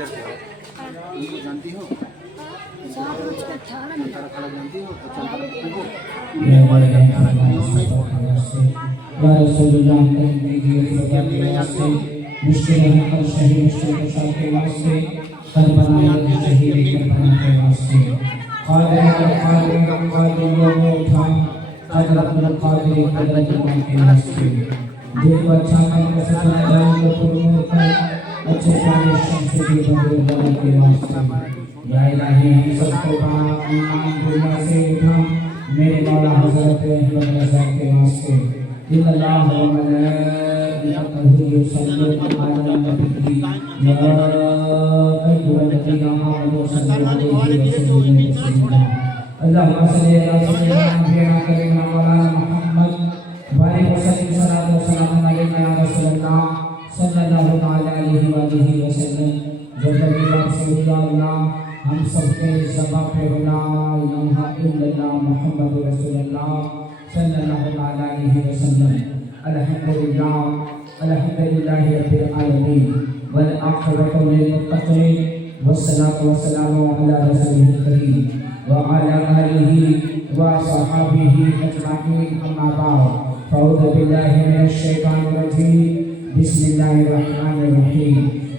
इधर से आओ। उनको जानती हो? 4:18 जानती हो? अच्छा देखो ये हमारे या रसूलुल्लाह करने की फरमान के वास्ते मुश्किल हर शहीद मुश्किल कशा के वास्ते करबला के शहीद करबला के वास्ते कादिर यौम उठा हजरत कादिर के वास्ते दिल को अच्छा करके सपना जान को पूर्ण कर अच्छे प्यारे शम्स की बंदगी के वास्ते या इलाही हम सबको पाक ईमान दुनिया से उठा मेरे मौला हजरत अहमद रज़ा के वास्ते इल्लल्लाह व मलाइकतहु युसल्लूना अला नबी या अय्युहल्लज़ीना आमनू सल्लु अलैहि व सल्लिमू तस्लीमा अल्लाहुम्मा सल्लि अला सय्यिदिना करीमिना मौलाना मुहम्मद व अलैहि वसल्लम सल्लल्लाहु अलैहि या रसूलल्लाह सल्लल्लाहु अलैहि व सल्लम जो कभी आपसे अल्लाह हम सबके ज़बान पे ला इलाहा इल्लल्लाह मुहम्मद रसूलुल्लाह सल्लल्लाहु अलैहि वसल्लम अल्हम्दुलिल्लाह रब्बिल आलमीन वल आखिरतु लिल मुत्तक़ीन वस्सलातु वस्सलामु अला रसूलिल करीम व अला आलिहि व सहाबिहि अजमाइन अम्मा बाद फ़अऊज़ु बिल्लाहि मिनश शैतानिर रजीम बिस्मिल्लाहिर रहमानिर रहीम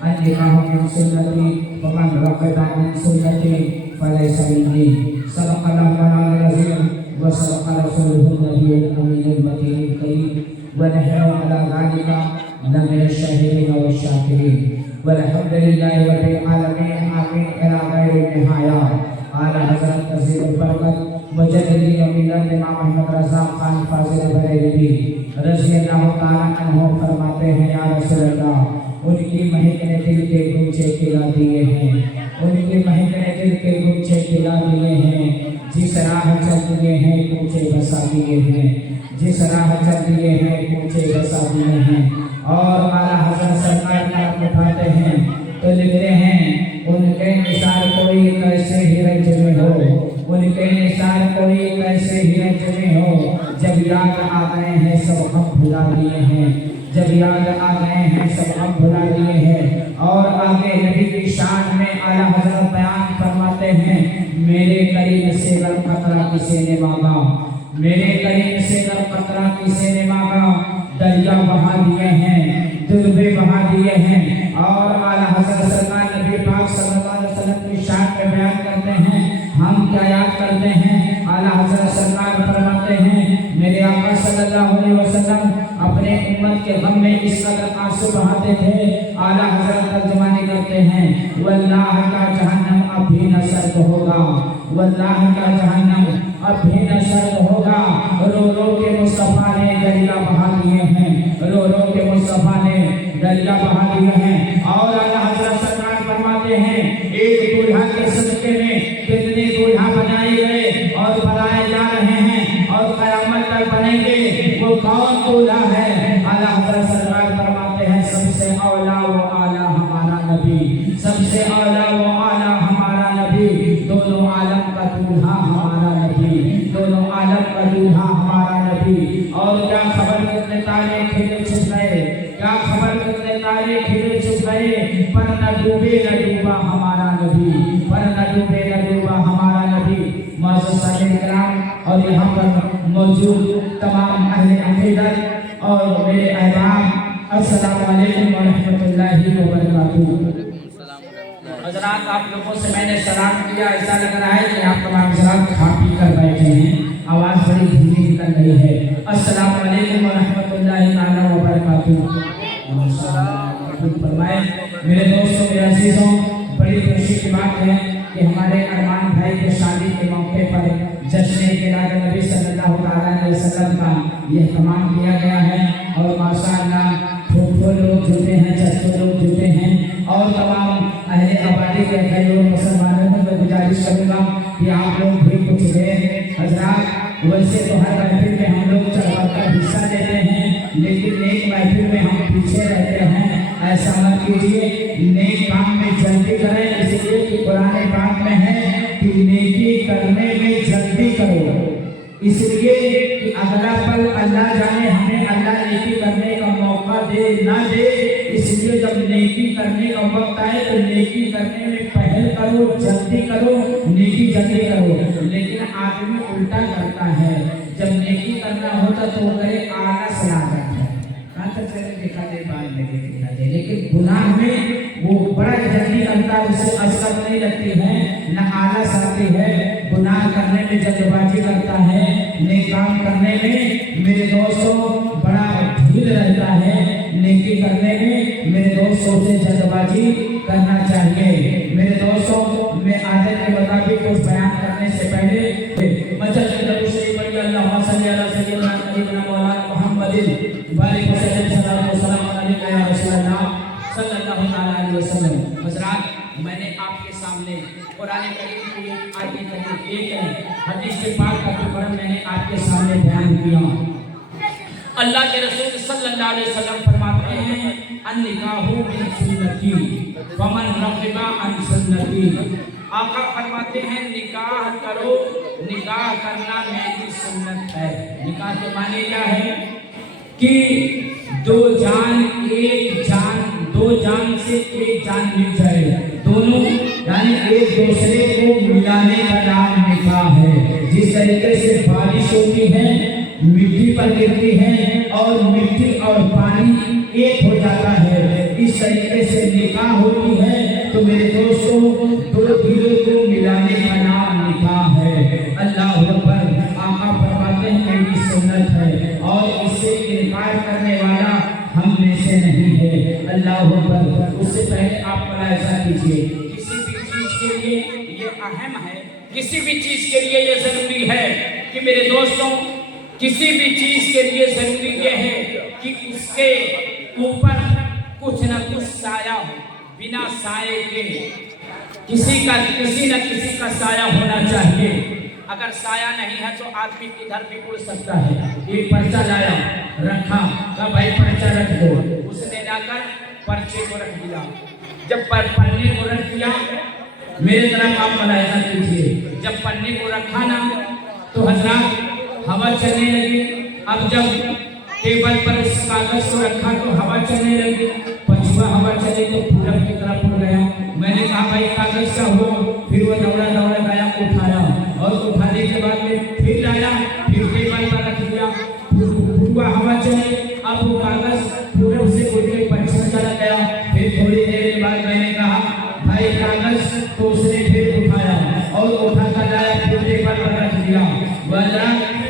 अन्निकाहु मिन सुन्नती वमन रग़िबा अन सुन्नती फलैसा मिन्नी सदक़ल्लाहु अज़ीम व सदक़ रसूलुहुन नबियुल अमीनुल मतीनुल करीम व नहनु अला ज़ालिका लमिन अश-शाहिदीन व अश-शाकिरीन वल्हम्दुलिल्लाहि रब्बिल आलमीन आमीन इला गैरि निहाया आला हज़रत तज़ील बरकत मुजद्दिद मिल्लत इमाम अहमद रज़ा खान फाज़िल बरेलवी रज़ियल्लाहु तआला अन्हु फरमाते हैं या रसूलल्लाह उनकी महक ने दिल के गूंजे खिला दिए हैं उनकी महक ने दिल के गूंजे खिला दिए हैं जिस राह चल दिए हैं गूंजे बसा दिए हैं जिस राह चल दिए हैं गूंजे बसा दिए हैं और आला हज़रत सरकार का उठाते हैं तो लिखते हैं उनके निसार कोई कैसे हिरज में हो उनके निसार कोई कैसे हिरज में हो जब याद आ गए हैं सब हम भुला दिए हैं जब याद आ गए हैं सब हम भुला दिए हैं और आगे नबी की शान में आला हज़रत बयान फरमाते हैं मेरे करीम से गर कतरा किसी ने मांगा मेरे करीम से गर कतरा किसी ने मांगा दरिया बहा दिए हैं दुर्बे बहा दिए हैं और आला हज़रत सरकार नबी पाक सल्लल्लाहु अलैहि वसल्लम की शान में बयान करते हैं हम क्या याद करते हैं आला हज़रत सरकार फरमाते हैं मेरे आका सल्लल्लाहु अलैहि वसल्लम अपने उम्मत के गम में इस कदर आंसू बहाते थे आला हज़रत तर्जुमानी करते हैं वल्लाह का जहन्नम अब भी न सर्द होगा वल्लाह का जहन्नम अब भी न सर्द होगा रो रो के मुस्तफा ने दरिया बहा दिए हैं रो रो के मुस्तफा ने दरिया बहा दिए हैं और आला हज़रत सरकार फरमाते हैं एक दूल्हा के सदके में कितने दूल्हा बनाए गए और बनाए जा रहे हैं और क़यामत तक बनेंगे वो कौन दूल्हा है आला हज़रत सरकार फरमाते हैं सबसे औला वो आला हमारा नबी सबसे औला वो आला हमारा नबी दोनों आलम का दूल्हा हमारा नबी दोनों आलम का दूल्हा हमारा नबी और क्या खबर कितने तारे खिले छुप गए क्या खबर कितने तारे खिले छुप गए पर न डूबे न डूबा हमारा नबी पर न डूबे न डूबा हमारा नबी मौजूद साहिब कराम और यहाँ पर मौजूद तमाम अहले अक़ीदत और मेरे अहबाब अस्सलामु अलैकुम व रहमतुल्लाहि व बरकातुहू। हज़रात आप लोगों से मैंने सलाम किया ऐसा लग रहा है कि आप तमाम हज़रात खा पी कर बैठे हैं आवाज़ बड़ी धीमी निकल रही है अस्सलामु अलैकुम व रहमतुल्लाहि तआला व बरकातुहू। फरमाए मेरे दोस्तों मेरे अज़ीज़ों बड़ी खुशी की बात है कि हमारे अरमान भाई के शादी के मौके पर जश्न मिलाद नबी सल्लल्लाहु अलैहि वसल्लम का यह तमाम किया गया है और माशाअल्लाह खूब लोग जुटे हैं चस्ते लोग जुटे हैं और तमाम अहले आबादी के भाइयों मुसलमानों को मैं गुजारिश करूँगा कि आप लोग भी कुछ दें हज़रात वैसे तो हर महफिल में हम लोग चढ़ कर हिस्सा लेते हैं लेकिन नेक महफिल में हम पीछे रहते हैं ऐसा मत कीजिए नेक काम में जल्दी करें इसलिए कि कुरान पाक में है कि नेकी करने में जल्दी करो इसलिए कि अगला पल अल्लाह जाने हमें अल्लाह नेकी करने का मौका दे ना दे اس لیے جب نیکی کرنے کا وقت آئے تو نیکی کرنے میں پہل کرو، جلدی کرو، نیکی جلدی کرو۔ لیکن آدمی الٹا کرتا ہے، جب نیکی کرنا ہوتا تو وہ کرے آلس لاتا ہے، کہاں تک چلے دیکھا دے بعد میں دیکھا دے، لیکن گناہ میں وہ بڑا جلدی کرتا ہے، اسے اثر نہیں لگتی ہے، نہ آلس آتی ہے، گناہ کرنے میں جلد بازی کرتا ہے، نیک کام کرنے میں میرے دوستوں بڑا ڈھیل رہتا ہے۔ نیکی کرنے میں میرے دوستوں سے جلد بازی کرنا چاہیے۔ میرے دوستوں میں عادت کے مطابق کچھ بیان کرنے سے پہلے مسجد کے درود شریف پڑھیے، اللہم صلی علی سیدنا مولانا محمد بارک وسلم صلی وسلم علیہ یا رسول اللہ صلی اللہ علیہ وسلم۔ حضرات، میں نے آپ کے سامنے قرآن کریم کی ایک آیت کریمہ، ایک حدیث پاک کا ٹکڑا میں نے آپ کے سامنے بیان کیا۔ اللہ کے رسول صلی اللہ علیہ وسلم فرماتے ہیں النکاح من سنتی فمن رغب عن سنتی۔ آقا فرماتے ہیں نکاح کرو، نکاح کرنا میری سنت ہے۔ نکاح کے معنی کیا ہے کہ دو جان سے ایک جان مل جائے، دونوں یعنی ایک دوسرے کو ملانے کا نام نکاح ہے۔ جس طریقے سے بارش ہوتی ہے، مٹی پر گرتی ہے اور مٹی اور پانی ایک ہو جاتا ہے، اس طریقے سے نکاح ہوتی ہے۔ تو میرے دوستوں، دو دلوں کو ملانے کا نام نکاح ہے۔ اللہ اکبر۔ آقا فرماتے ہیں میری سنت ہے اور اس سے انکار کرنے والا ہم میں سے نہیں ہے۔ اللہ اکبر۔ اس سے پہلے آپ ملاحظہ کیجیے، کسی بھی چیز کے لیے یہ اہم ہے، کسی بھی چیز کے لیے یہ ضروری ہے کہ میرے دوستوں، کسی بھی چیز کے لیے ضروری یہ ہے کہ اس کے اوپر کچھ نہ کچھ سایہ ہو۔ بنا سائے کے کسی نہ کسی کا سایہ ہونا چاہیے۔ اگر سایہ نہیں ہے تو آدمی کدھر بھی اڑ سکتا ہے۔ ایک پرچہ لایا، رکھا، کہا بھائی پرچہ رکھ دو، اس نے لا کر پرچے کو رکھ دیا۔ جب پنے کو رکھ دیا، میرے طرف آپ ملاحظہ کیجیے، جب پنے کو رکھا نا تو حضرات ہوا چلنے لگی۔ اب جب ٹیبل پر اس کاغذ کو رکھا تو ہوا چلنے لگی، پچھوا ہوا چلے تو پورب کی طرف اڑ گیا۔ میں نے کہا بھائی کاغذ کا ہوا، پھر وہ دوڑا گیا، اٹھایا اور اٹھانے کے بعد میں پھر لایا، پھر ٹیبل پر رکھ دیا، پورا ہوا چلے، اب وہ کاغذ پورب سے اڑ کے پچھم چلا گیا۔ پھر تھوڑی دیر کے بعد میں نے کہا بھائی کاغذ، تو اس نے پھر اٹھایا اور اٹھا کر لایا، پھر ٹیبل پر رکھ دیا۔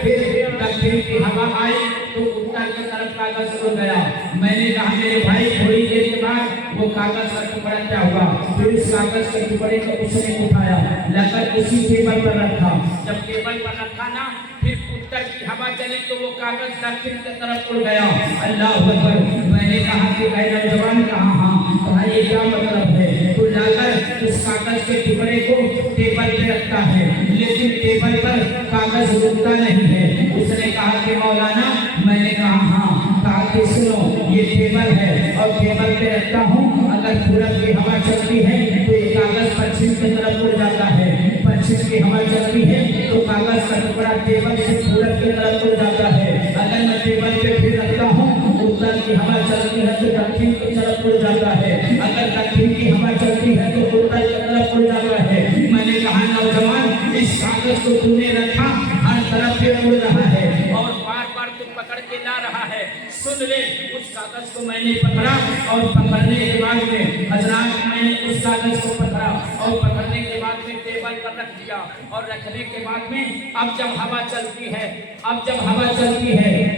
پھر دکھن کی ہوا آئی تو اتر کی طرف کاغذ اڑ گیا۔ میں نے کہا میرے بھائی تھوڑی دیر کے بعد وہ کاغذ کا ٹکڑا کیا ہوا؟ پھر اس کاغذ کے ٹکڑے کو اس نے اٹھایا، لا کر اسی ٹیبل پر رکھا۔ جب ٹیبل پر رکھا نا، پھر اتر کی ہوا چلی تو وہ کاغذ دکھن کی طرف اڑ گیا۔ اللہ اکبر۔ میں نے کہا کہ اے نوجوان، کہاں کہا یہ کیا مطلب ہے؟ تو لا کر اس کاغذ کے ٹکڑے کو ٹیبل پہ رکھتا ہے، لیکن ٹیبل پر کاغذ رکتا نہیں ہے۔ اس نے کہا کہ مولانا، میں نے کہا ہاں، کہا کہ سنو یہ ٹیبل ہے اور ٹیبل پہ رکھتا ہوں، اگر پورب کی ہوا چلتی ہے تو یہ کاغذ پچھم کی طرف اڑ جاتا ہے، پچھم کی ہوا چلتی ہے تو کاغذ کا ٹکڑا ٹیبل سے پورب کی طرف اڑ جاتا ہے۔ اگر میں ٹیبل پہ پھر رکھتا ہوں، اتر کی ہوا چلتی ہے تو دکھن کی طرف اڑ جاتا ہے، اگر دکھن کی ہوا چلتی ہے تو اتر کی طرف اڑ جاتا ہے۔ میں نے کہا نوجوان، اس کاغذ کو تم نے رکھا، ہر طرف سے اڑ رہا ہے اور بار بار تو پکڑ کے لا رہا ہے۔ سن لے، اس کاغذ کو میں نے پکڑا اور پکڑنے کے بعد میں حضرات میں نے اس کاغذ کو پکڑا اور پکڑنے کے بعد میں ٹیبل پر رکھ دیا، اور رکھنے کے بعد میں اب جب ہوا چلتی ہے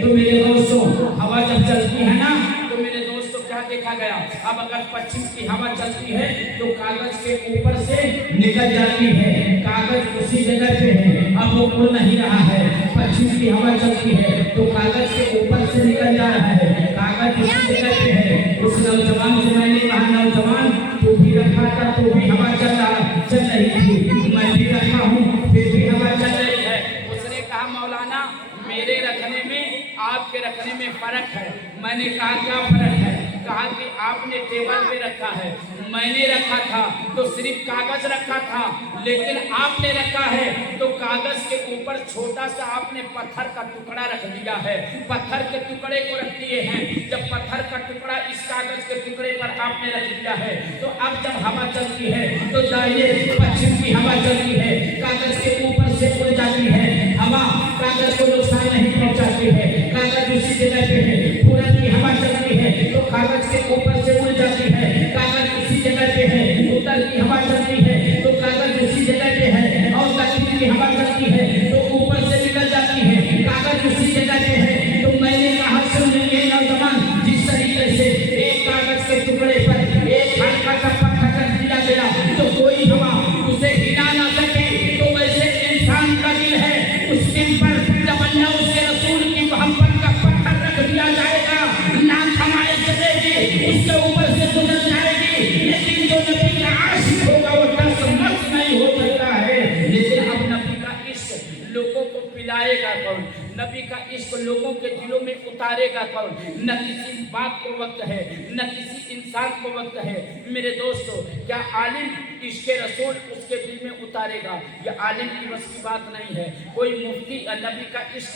تو میرے دوستوں، ہوا جب چلتی ہے نا تو میرے دوستوں کیا دیکھا گیا؟ اب اگر پچھم کی ہوا چلتی ہے تو کاغذ کے اوپر سے نکل جاتی ہے، کاغذ اسی جگہ پہ ہے، اب وہ اڑ نہیں رہا ہے۔ پچھم کی ہوا چلتی ہے تو کاغذ کے اوپر سے نکل جا رہا ہے، کاغذ اسی جگہ پہ ہے۔ اس نوجوان سے میں نے کہا نوجوان، تو بھی رکھا تھا تو بھی ہوا چل رہی تھی، میں بھی رکھا ہوں پھر بھی ہوا چل رہی ہے۔ اس نے کہا مولانا، میرے رکھنے میں آپ کے رکھنے میں فرق ہے۔ میں نے کہا کیا فرق ہے؟ کہا کہ آپ نے ٹیبل پہ رکھا ہے، میں نے رکھا تھا تو صرف کاغذ رکھا تھا، لیکن آپ نے رکھا ہے تو کاغذ کے اوپر چھوٹا سا آپ نے پتھر کا ٹکڑا رکھ دیا ہے، پتھر کے ٹکڑے کو رکھ دیے ہیں۔ جب پتھر کا ٹکڑا اس کاغذ کے के टुकड़े पर आपने रख दिया है, तो अब जब हवा चलती है तो दाहिने पश्चिम की हवा चलती है, कागज के ऊपर से उड़ जाती है, हवा कागज को नुकसान नहीं पहुंचाती है, कागज उसी जगह पे है। पूरब की हवा चलती है तो कागज के ऊपर से उड़ जाती है, कागज उसी जगह पे है। उत्तर की हवा चलती है तो कागज उसी जगह पे है, और दक्षिण की हवा चलती है तो ऊपर से निकल जाती है, कागज उसी जगह पे है। तो मैंने कहा सुन ये नौजवान, जिस तरीके से एक कागज के टुकड़े पर एक हल्का सा पत्थर रख दिया गया तो कोई हवा उसे हिला ना सके, तो वैसे इंसान का दिल है, उस दिल पर जब अल्लाह उसके रसूल की मोहब्बत का पत्थर रख दिया जाएगा, ना थमाए चलेगी, उसके ऊपर से गुजर जाएगी, लेकिन जो नबी का आशिक होगा वो टस मस नहीं हो सकता है। लेकिन अब नबी का इश्क लोगों को पिलाएगा कौन, नबी का इश्क लोगों के दिलों में उतारेगा कौन? न किसी बात को वक्त है, न किसी इंसान को वक्त है। मेरे दोस्तों, क्या आलिम इश्क रसूल उसके दिल में उतारेगा? ये आलिम की बस की बात नहीं है। कोई मुफ्ती नबी का इश्क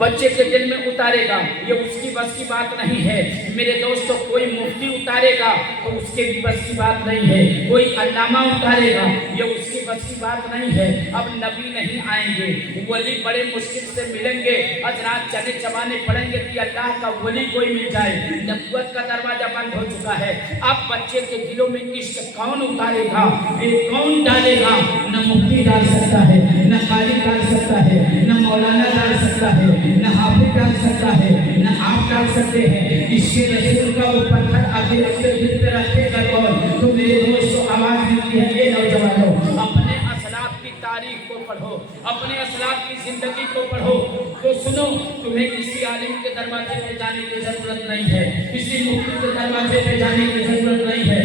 बच्चे के दिल में उतारेगा, ये उसकी बस की बात नहीं है। मेरे दोस्तों, कोई मुफ्ती उतारेगा तो उसके भी बस की बात नहीं है, कोई अल्लामा उतारेगा, ये उसकी बस की बात नहीं है। अब नबी नहीं आएंगे, वली बड़े मुश्किल से मिलेंगे, हजरात चने चबाने पड़ेंगे कि अल्लाह का वली कोई मिल जाए। नबूवत का दरवाजा बंद हो चुका है। अब बच्चे के दिलों में इश्क कौन उतारेगा, ये कौन डालेगा? न मुफ्ती डाल सकता है, न कारी डाल सकता है, न मौलाना डाल सकता है, न हाफिज डाल सकता है, न आप डाल सकते हैं। इश्क रसूल का वो पत्थर आगे उसके दिल पे रखेगा कौन? तो मेरे दोस्तों, आवाज देती है ये नौजवानों, अपने असलाफ की तारीख को पढ़ो, अपने असलाफ की जिंदगी को पढ़ो, तो सुनो, तुम्हें किसी आलिम के दरवाजे पे जाने की जरूरत नहीं है, किसी मुफ्ती के दरवाजे पे जाने की जरूरत नहीं है,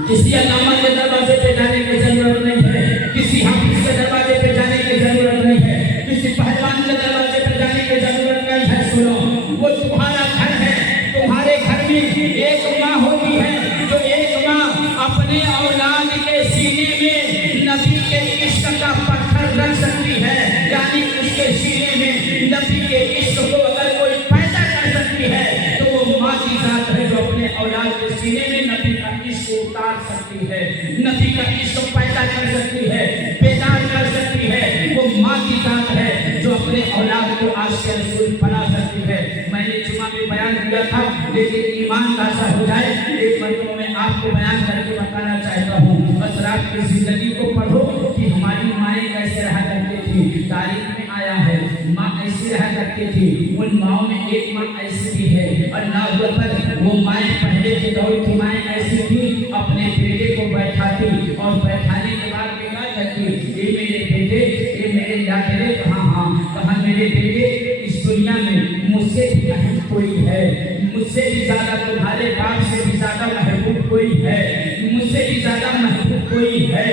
किसी अल्लामा के दरवाजे पे जाने की जरूरत नहीं है, किसी हाफिज के दरवाजे पे जाने की जरूरत नहीं है, किसी पहलवान के दरवाजे पे जाने की जरूरत नहीं है। सुनो, वो तुम्हारा घर है, तुम्हारे घर में एक माँ होती है, जो एक माँ अपने औलाद के सीने में नबी के इश्क का पत्थर रख सकती है, यानी उसके सीने में नबी के इश्क को अगर कोई पैदा कर सकती है तो वो माँ की जात है, जो अपने औलाद के सीने में नबी का इश्क उतार सकती है, नबी का इश्क पैदा कर सकती है, बेदार कर सकती है। वो माँ की जात है जो अपने औलाद को आशिक़ रसूल बना सकती है। मैंने जुमा में बयान किया था, लेकिन ईमान ताज़ा हो जाए, एक मरतबा में आपको बयान करके बताना चाहता हूँ। असरात की जिंदगी को पढ़ो कि हमारी माएँ कैसे रहा करती थी। तारीख में आया है, माँ ऐसे रहा करती थी। उन माओं में एक माँ ऐसी भी है, अल्लाह अकबर, वो माएँ पहले के दौर की माएँ ऐसी थी, अपने बेटे को बैठाती और बैठाने के बाद क्या कहती, ये मेरे बेटे, ये मेरे लाडले, कहाँ मेरे बेटे, इस दुनिया में मुझसे भी अहम कोई है, मुझसे भी ज्यादा तुम्हारे बाप से भी ज्यादा महबूब कोई है, मुझसे भी ज्यादा महबूब कोई है,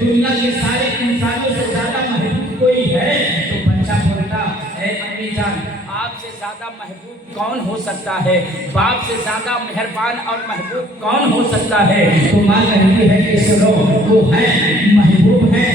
दुनिया के सारे इंसानों से ज्यादा महबूब कोई है। तो बच्चा बोलता है, अम्मी जान, आपसे ज्यादा महबूब कौन हो सकता है? बाप से ज्यादा मेहरबान और महबूब कौन हो सकता है? तो माँ कहती है कि सुनो, वो है महबूब है,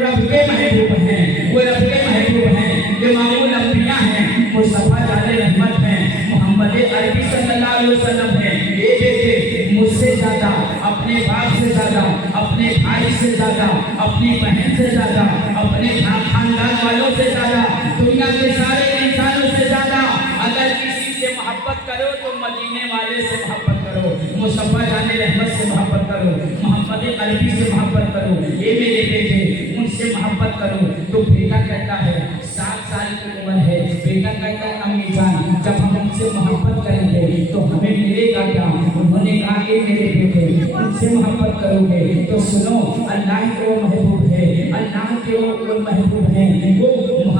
रब के महबूब हैं, वो रब के महबूब हैं, इमामुल अंबिया हैं, मुस्तफा जाने रहमत हैं, मोहम्मद अरबी सल्लल्लाहु अलैहि वसल्लम हैं। ये बेटे मुझसे ज्यादा, अपने बाप से ज्यादा, अपने भाई से ज्यादा, अपनी बहन से ज्यादा, अपने खानदान वालों से ज्यादा, दुनिया के सारे इंसानों से ज्यादा अगर किसी से मोहब्बत करो तो मदीने वाले से मोहब्बत करो, मुस्तफा जाने रहमत से मोहब्बत करो, मोहम्मद अरबी से मोहब्बत करो, ये मेरे बेटे मुझसे मोहब्बत करो। तो बेटा कहता है, 7 साल की उम्र है, बेटा कहता है, अम्मी जान, जब हम उनसे मोहब्बत करेंगे तो हमें मिलेगा क्या? उन्होंने कहा, ये मेरे बेटे उनसे मोहब्बत करोगे तो सुनो, अल्लाह के वो महबूब है, अल्लाह के वो महबूब हैं, वो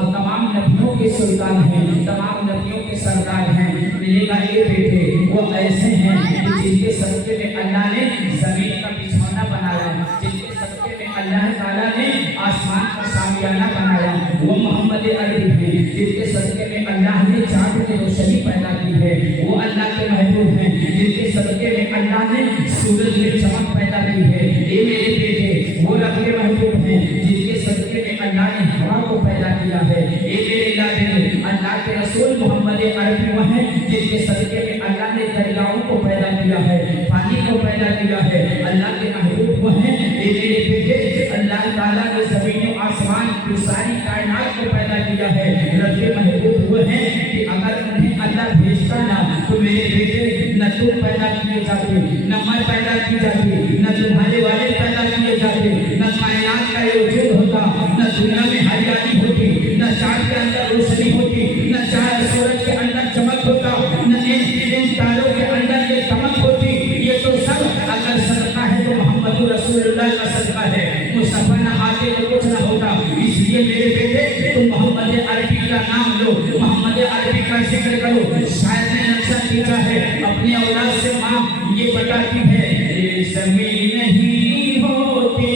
तमाम नबियों के सुल्तान हैं, तमाम नबियों के सरदार हैं। मिलेगा ये बेटे, वो ऐसे हैं कि जिनके सदके में अल्लाह ने जमीन का बिछौना बनाया, जिनके सदके में अल्लाह ताला ने आसमान का सामियाना बनाया, वो मोहम्मद अरबी हैं, जिनके सदके में अल्लाह ने चाँद की रोशनी पैदा की है, वो अल्लाह के महबूब हैं, जिनके सदके में अल्लाह ने सूरज में चमक पैदा की है। ये मेरे बेटे वो रब के महबूब हैं, जिनके सदके में अल्लाह ने हवा को पैदा किया है। ये मेरे लाडले अल्लाह के रसूल मोहम्मद अरबी वो हैं, जिनके सदके में अल्लाह ने दरियाओं को पैदा किया کیا ہے, پانی کو پیدا کیا ہے. اللہ کے محبوب وہ ہیں اے میرے بیٹے, اللہ تعالیٰ نے زمین و آسمان کی ساری کائنات کو پیدا کیا ہے. رب کے محبوب وہ ہیں کہ اگر انہیں اللہ بھیجتا نہ تو میرے بیٹے نہ تم پیدا کیے جاتے, نہ میں پیدا کی جاتی, نہ تمہارے والد پیدا کیے جاتے, نہ کائنات کا یہ وجود ہوتا, نہ دنیا میں ہریالی ہوتی, نہ چاند کے اندر روشنی ہوتی, نہ چاند سورج کے اندر چمک ہوتا, نہ ان تاروں کے اندر یہ چمک ہوتی. یہ تو سب اگر صدقہ ہے تو محمد رسول اللہ کا صدقہ ہے. مصطفیٰ نہ آتے تو کچھ نہ ہوتا. اس لیے میرے بیٹے تم محمد عربی کا نام لو, محمد عربی کا ذکر کرو. شاید نے نقشہ کھینچا ہے اپنی اولاد سے, ماں یہ بتاتی ہے یہ زمین نہیں ہوتی,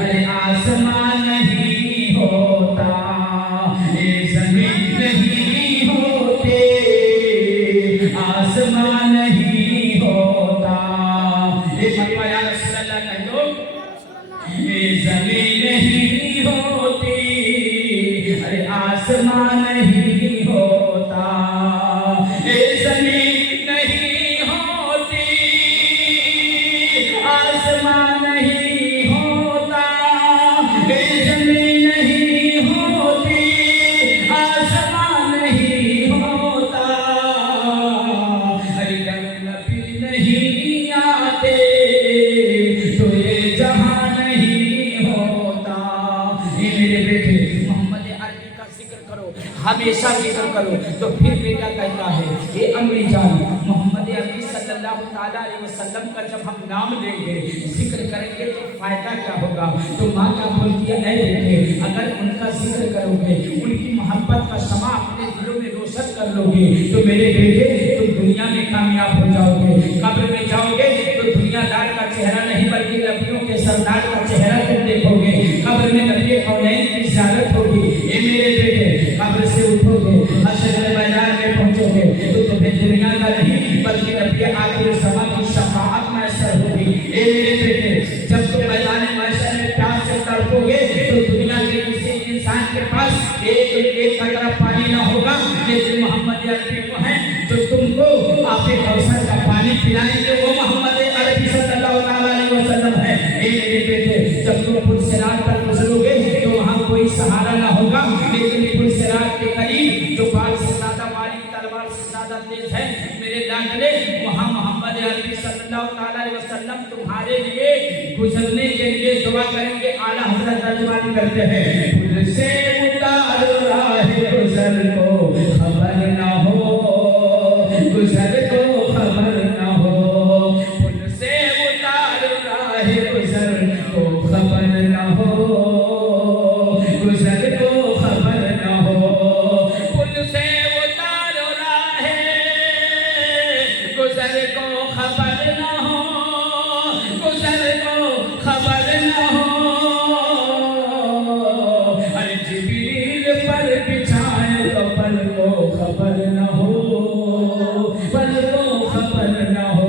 ارے آسمان نہیں ہوتا, یہ زمین نہیں ہوتے, آسمان نہیں ہوتا. ایک مرتبہ یا رسول اللہ کہہ دو, یہ زمین نہیں ہوتی, ارے آسمان نہیں ہوتا, یہ زمین نہیں ہوتی, آسمان نہیں ہوتا, یہ زمین نہیں ہوتی, آسمان نہیں ہوتا, ارے جب نبی نہیں آتے تو یہ جہاں نہیں ہوتا. یہ میرے بیٹے محمد عربی کا ذکر کرو, ہمیشہ ذکر کرو. تو پھر بیٹا کہتا ہے اے امی جان, محمد عربی صلی اللہ تعالیٰ علیہ وسلم کا جب ہم نام لیں گے, ذکر کریں گے تو فائدہ کیا ہوگا؟ تو ماں کیا بولتی ہے, اے بیٹے اگر ان کا ذکر کرو گے, ان کی محبت کا شمع اپنے دلوں میں روشن کر لو گے تو میرے بیٹے تم دنیا میں کامیاب ہو جاؤ گے. قبر میں جاؤ گے تو دنیا دار کا چہرہ نہیں بلکہ نبیوں کے سردار کا چہرہ تم دیکھو گے. قبر میں نبی کونین کی زیارت ہوگی. اے میرے بیٹے قبر سے اٹھو گے, حشر کے میدان میں پہنچو گے تو تمہیں دنیا کا نہیں بلکہ نبی آخر الزمان کی شفاعت میسر ہوگی. اے میرے بیٹے جب تم میدان محشر میں پیاس سے تڑپو گے تو دنیا کے کسی انسان کے پاس ایک قطرہ پانی نہ ہوگا, لیکن محمد عربی وہ ہیں جو تم کو آپ کوثر کا پانی پلائیں گے. وہ محمد عربی صلی اللہ علیہ وسلم ہے. اے میرے بیٹے جب تم پل صراط پر گزرو گے تو وہاں کوئی سہارا نہ ہوگا, لیکن پل صراط کے قریب جو بال سے زیادہ باریک, تلوار سے زیادہ تیز ہے میرے لاڈلے, وہاں محمد عربی صلی اللہ علیہ وسلم تمہارے لیے گزرنے کے لیے دعا کریں گے. اعلیٰ حضرت ترجمانی کرتے ہیں, پل سے اتار راہ گزر کو خبر نہ ہو, گزر کو خبر نہ ہو, پل سے اتار راہ گزر کو خبر نہ ہو, گزر کو خبر نہ ہو, پل سے اتار راہ گزر کو خبر نہ ہو, گزر کو خبر نہ ہو, ارے جبریل پر بچھائے تو پل کو خبر نہ ہو, پل کو خبر نہ ہو.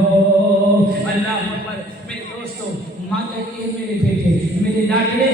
اللہ اکبر. میرے دوستو ماں کہتی ہے میرے بیٹے میرے لاڈلے,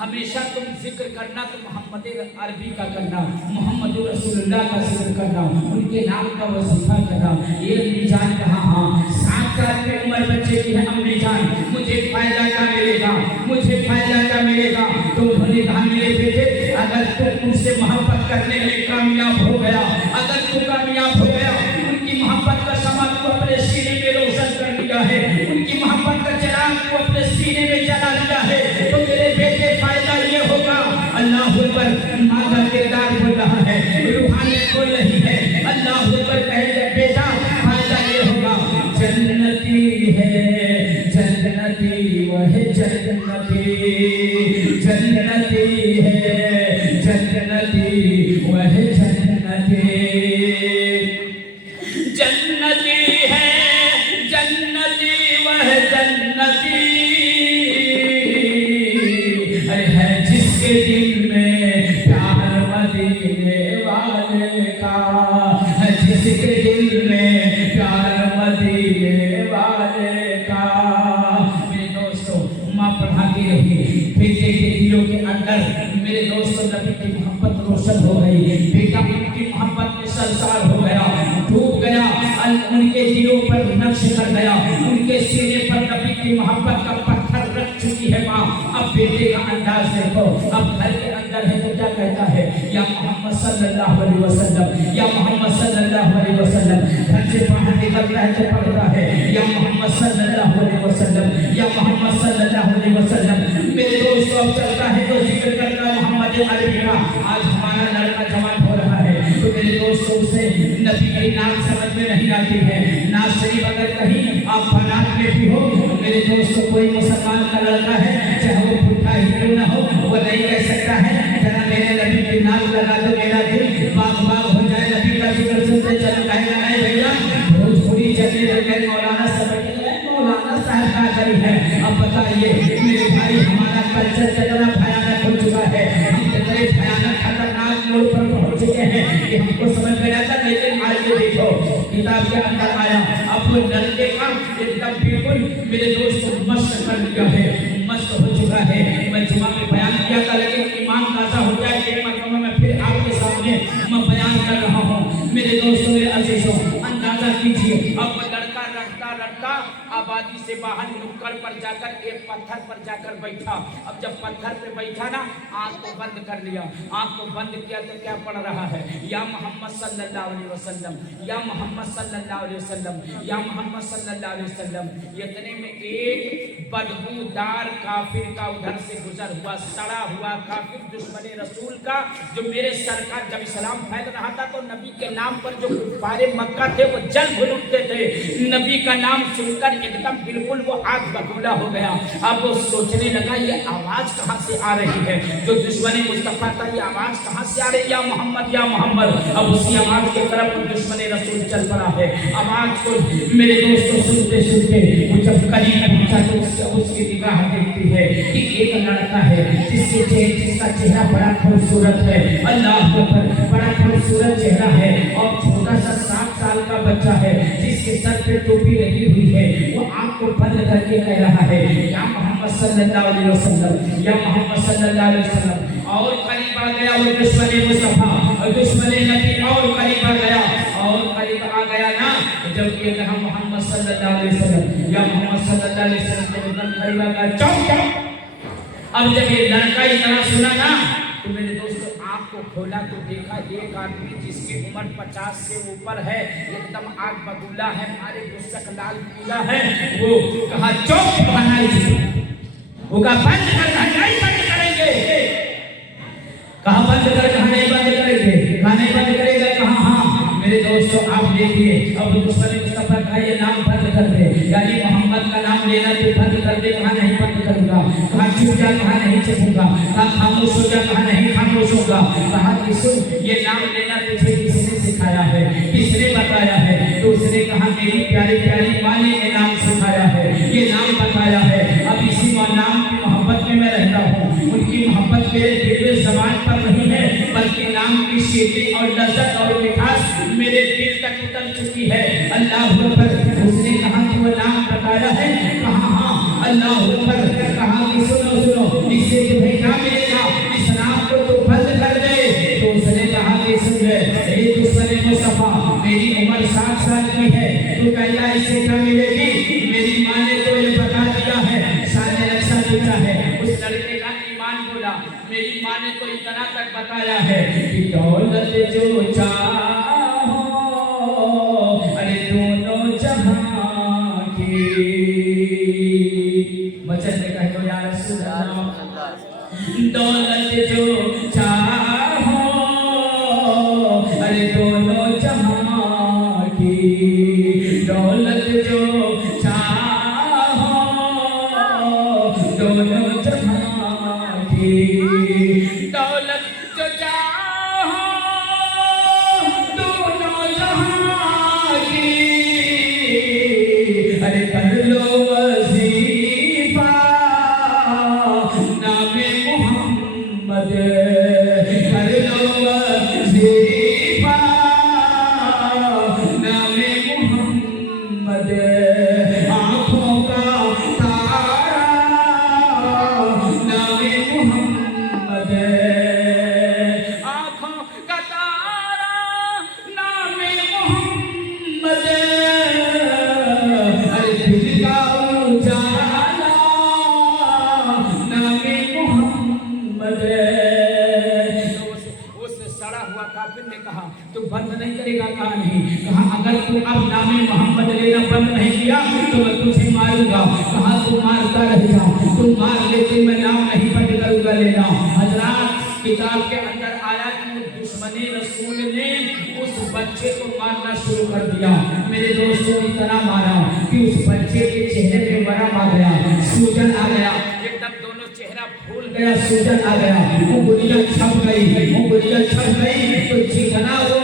ہمیشہ تم ذکر کرنا تو محمد عربی کا کرنا, محمد رسول اللہ کا ذکر کرنا, ان کے نام کا وظیفہ کرنا. یہ امی جان کہا, ہاں 7 سال کی عمر بچے کی ہے امی جان, مجھے فائدہ کیا ملے گا, مجھے فائدہ کیا ملے گا؟ تو انہوں نے کہا میرے بیٹے اگر تم ان سے محبت کرنے میں کامیاب ہو گیا, اگر تو کامیاب ہو گیا, ان کی محبت کا شمع تو اپنے سینے میں روشن کر دیا ہے, ان کی محبت کا چراغ تو اپنے سینے میں جلا دیا ہے, تو میرے بیٹے فائدہ یہ ہوگا. اللہ اکبر. ماں کا کردار بول رہا ہے, روحانیت بول رہی ہے. اللہ اکبر کہے بیٹا فائدہ یہ ہوگا, جنتی ہے جنتی وہ ہے جنتی, جنتی ہے جنتی وہ ہے جنتی, جنتی ہے جنتی وہ ہے جنتی, ہے جس کے دل میں پیار مدینے والے کا, ہے جس کے دل میں پیار مدینے والے کا. میرے دوستو ماں پڑھاتی رہی, بیٹے کے دلوں کے اندر میرے دوستو نبی کی محبت روشن ہو گئی, بیٹا ان کی محبت میں سرشار ہو گیا, ڈوب گیا. उनके दिलों पर नक्श कर गया, उनके सीने पर नबी की मोहब्बत का पत्थर रख चुकी है माँ। अब बेटे का अंदाज देखो, अब घर के अंदर है तो क्या कहता है, या मोहम्मद सल्लल्लाहु अलैहि वसल्लम, या मोहम्मद सल्लल्लाहु अलैहि वसल्लम। घर से बाहर निकल रहा है तो पढ़ता है या मोहम्मद सल्लल्लाहु अलैहि वसल्लम, या मोहम्मद सल्लल्लाहु अलैहि वसल्लम। मेरे दोस्तों अब चलता है तो जिक्र करता है मोहम्मद अरबी का। आज हमारा लड़का जवान हो रहा है तो मेरे दोस्तों से नबी की नाम समझ में नहीं आती है। नाम शरीफ अगर कहीं आप बारात में भी हो, मेरे दोस्तों कोई मुसलमान का लड़का है चाहे वो भूखा ही क्यों ना हो, वो नहीं कह सकता है जरा मेरे नबी की नाम लगा दो, मेरा दिल बाग बाग हो जाए। नबी का जिक्र सुनते चलो कहेगा नहीं भैया भोजपुरी चलने लगे, मौलाना समझ मौलाना साहब का करी है। अब बताइए मेरे भाई हमारा कल्चर कितना भयानक हो चुका है, हम कितने भयानक खतरनाक मोड़ पर पहुंच चुके हैं कि हमको समझ में आता। लेकिन आज ये देखो किताब के अंदर आया, अब वो लड़के का एकदम बिल्कुल मेरे दोस्त को मस्त कर दिया है, मस्त हो चुका है। मैं जुमा में बयान किया था लेकिन ईमान ताज़ा हो जाए एक मरतबा मैं फिर आपके सामने मैं बयान कर रहा हूँ। मेरे दोस्तों मेरे अजीजों अंदाजा कीजिए, अब लड़का रखता रखता आबादी से बाहर नुक्कड़ पर जाकर एक पत्थर पर जाकर बैठा। अब जब पत्थर पे बैठा ना, आंख को बंद कर लिया, आंख को बंद किया तो क्या पढ़ रहा है, या मोहम्मद सल्लल्लाहु अलैहि वसल्लम, या मोहम्मद सल्लल्लाहु अलैहि वसल्लम, या मोहम्मद सल्लल्लाहु अलैहि वसल्लम। इतने में एक बदबूदार काफिर का उधर से गुजर हुआ, सड़ा हुआ काफिर दुश्मन रसूल का, जो मेरे सरकार जब इस्लाम फैल रहा था तो नबी के नाम पर जो कुफारे मक्का थे वो जल भुलुकते थे। नबी का नाम सुनकर एकदम बिल्कुल वो आग बबूला हो गया। अब वो सोचने लगा ये आवाज कहाँ से आ रही है, जो दुश्मन मुस्तफा था ये आवाज कहाँ से आ रही है, या मोहम्मद या मोहम्मद। अब उसी आवाज की तरफ दुश्मन रसूल चल पड़ा है। आवाज को मेरे दोस्तों सुनते सुनते वो जब करीब पहुंचा तो उसकी निगाह देखती है कि एक लड़का है जिसका चेहरा बड़ा खूबसूरत है, अल्लाह अकबर, बड़ा खूबसूरत चेहरा है और छोटा सा 7 साल का बच्चा है जिसके सर पे टोपी लगी हुई है। वो आंख को बंद करके कह रहा है या मोहम्मद सल्लल्लाहु अलैहि वसल्लम, या मोहम्मद सल्लल्लाहु अलैहि वसल्लम। और करीब आ गया वो दुश्मन मुस्तफा और दुश्मन नबी, और करीब आ गया और करीब आ गया ना, जब ये कहा मोहम्मद सल्लल्लाहु अलैहि वसल्लम या मोहम्मद सल्लल्लाहु अलैहि वसल्लम के एकदम करीब आ गया, चौंक चौंक। अब जब ये लड़का इतना सुना ना तो मेरे दोस्तों आँख को खोला तो देखा एक आदमी जिसकी उम्र 50 से ऊपर है, एकदम आग बबूला है, मारे गुस्सक लाल पीला है। वो कहा चौक बना होगा, बंद करना नहीं बंद करेंगे। कहा बंद कर, कहा नहीं बंद करेंगे, कहा नहीं बंद करेगा, कहा हाँ। मेरे दोस्तों आप देखिए अब दुश्मन मुस्तफा का ये नाम बंद कर दे, यानी मोहम्मद का नाम लेना तो बंद कर दे, कहा नहीं बंद करूंगा, कहा चुप जा, कहा नहीं चुपूंगा, कहा खामोश हो जा, कहा नहीं खामोश होगा। कहा कि सुन ये नाम लेना तुझे किसने सिखाया है, किसने बताया है? तो उसने कहा मेरी प्यारी प्यारी माँ ने ये नाम सिखाया है, ये नाम बताया है। अब इसी नाम की मोहब्बत में मैं रहता हूँ, उनकी मोहब्बत मेरे दिल में ज़बान पर नहीं है, बल्कि नाम की शीतली और लज्जत और मिठास मेरे दिल तक उतर चुकी है। अल्लाह अकबर। उसने कहा कि वो नाम बताया है, कहा हाँ। अल्लाह अकबर। कहा कि सुनो सुनो इससे तुम्हें क्या मिलेगा, इस नाम को तो बंद कर दे। तो उसने कहा कि सुन ले दुश्मन मुस्तफा, मेरी उम्र 7 साल की है, तू कहता इससे क्या मिलेगी? मेरी माँ ने तो ये बता दिया है, सारे रक्षा दिया है। उस लड़के का ईमान बोला, मेरी माँ ने तो इतना तक बताया है कि दौलत जो चाहो अरे दोनों जहां की। वचन में कहो या रसूल अल्लाह, दौलत जो चाहो अरे दोनों जहां की, दौलत जो चाहो दोनों जहां की, दौलत जो चाहो दोनों जहां की। अरे कर लो वजीफा नामे मोहम्मद, कर लो वजीफा नामे मोहम्मद। आँखों का तारा नामे मोहम्मद, आँखों का तारा नामे मोहम्मद। तू अब नाम मोहम्मद लेना बंद नहीं किया तो मैं तुझे मारूंगा। कहा तू मारता रह जा, तू मार लेकिन मैं नाम नहीं बंद करूंगा लेना। हजरात किताब के अंदर आया कि दुश्मनी रसूल ने उस बच्चे को मारना शुरू कर दिया। मेरे दोस्तों इतना मारा कि उस बच्चे के चेहरे पे वरम आ गया, सूजन आ गया, एकदम दोनों चेहरा फूल गया, सूजन आ गया, उंगलियां छप गई। तो जितना वो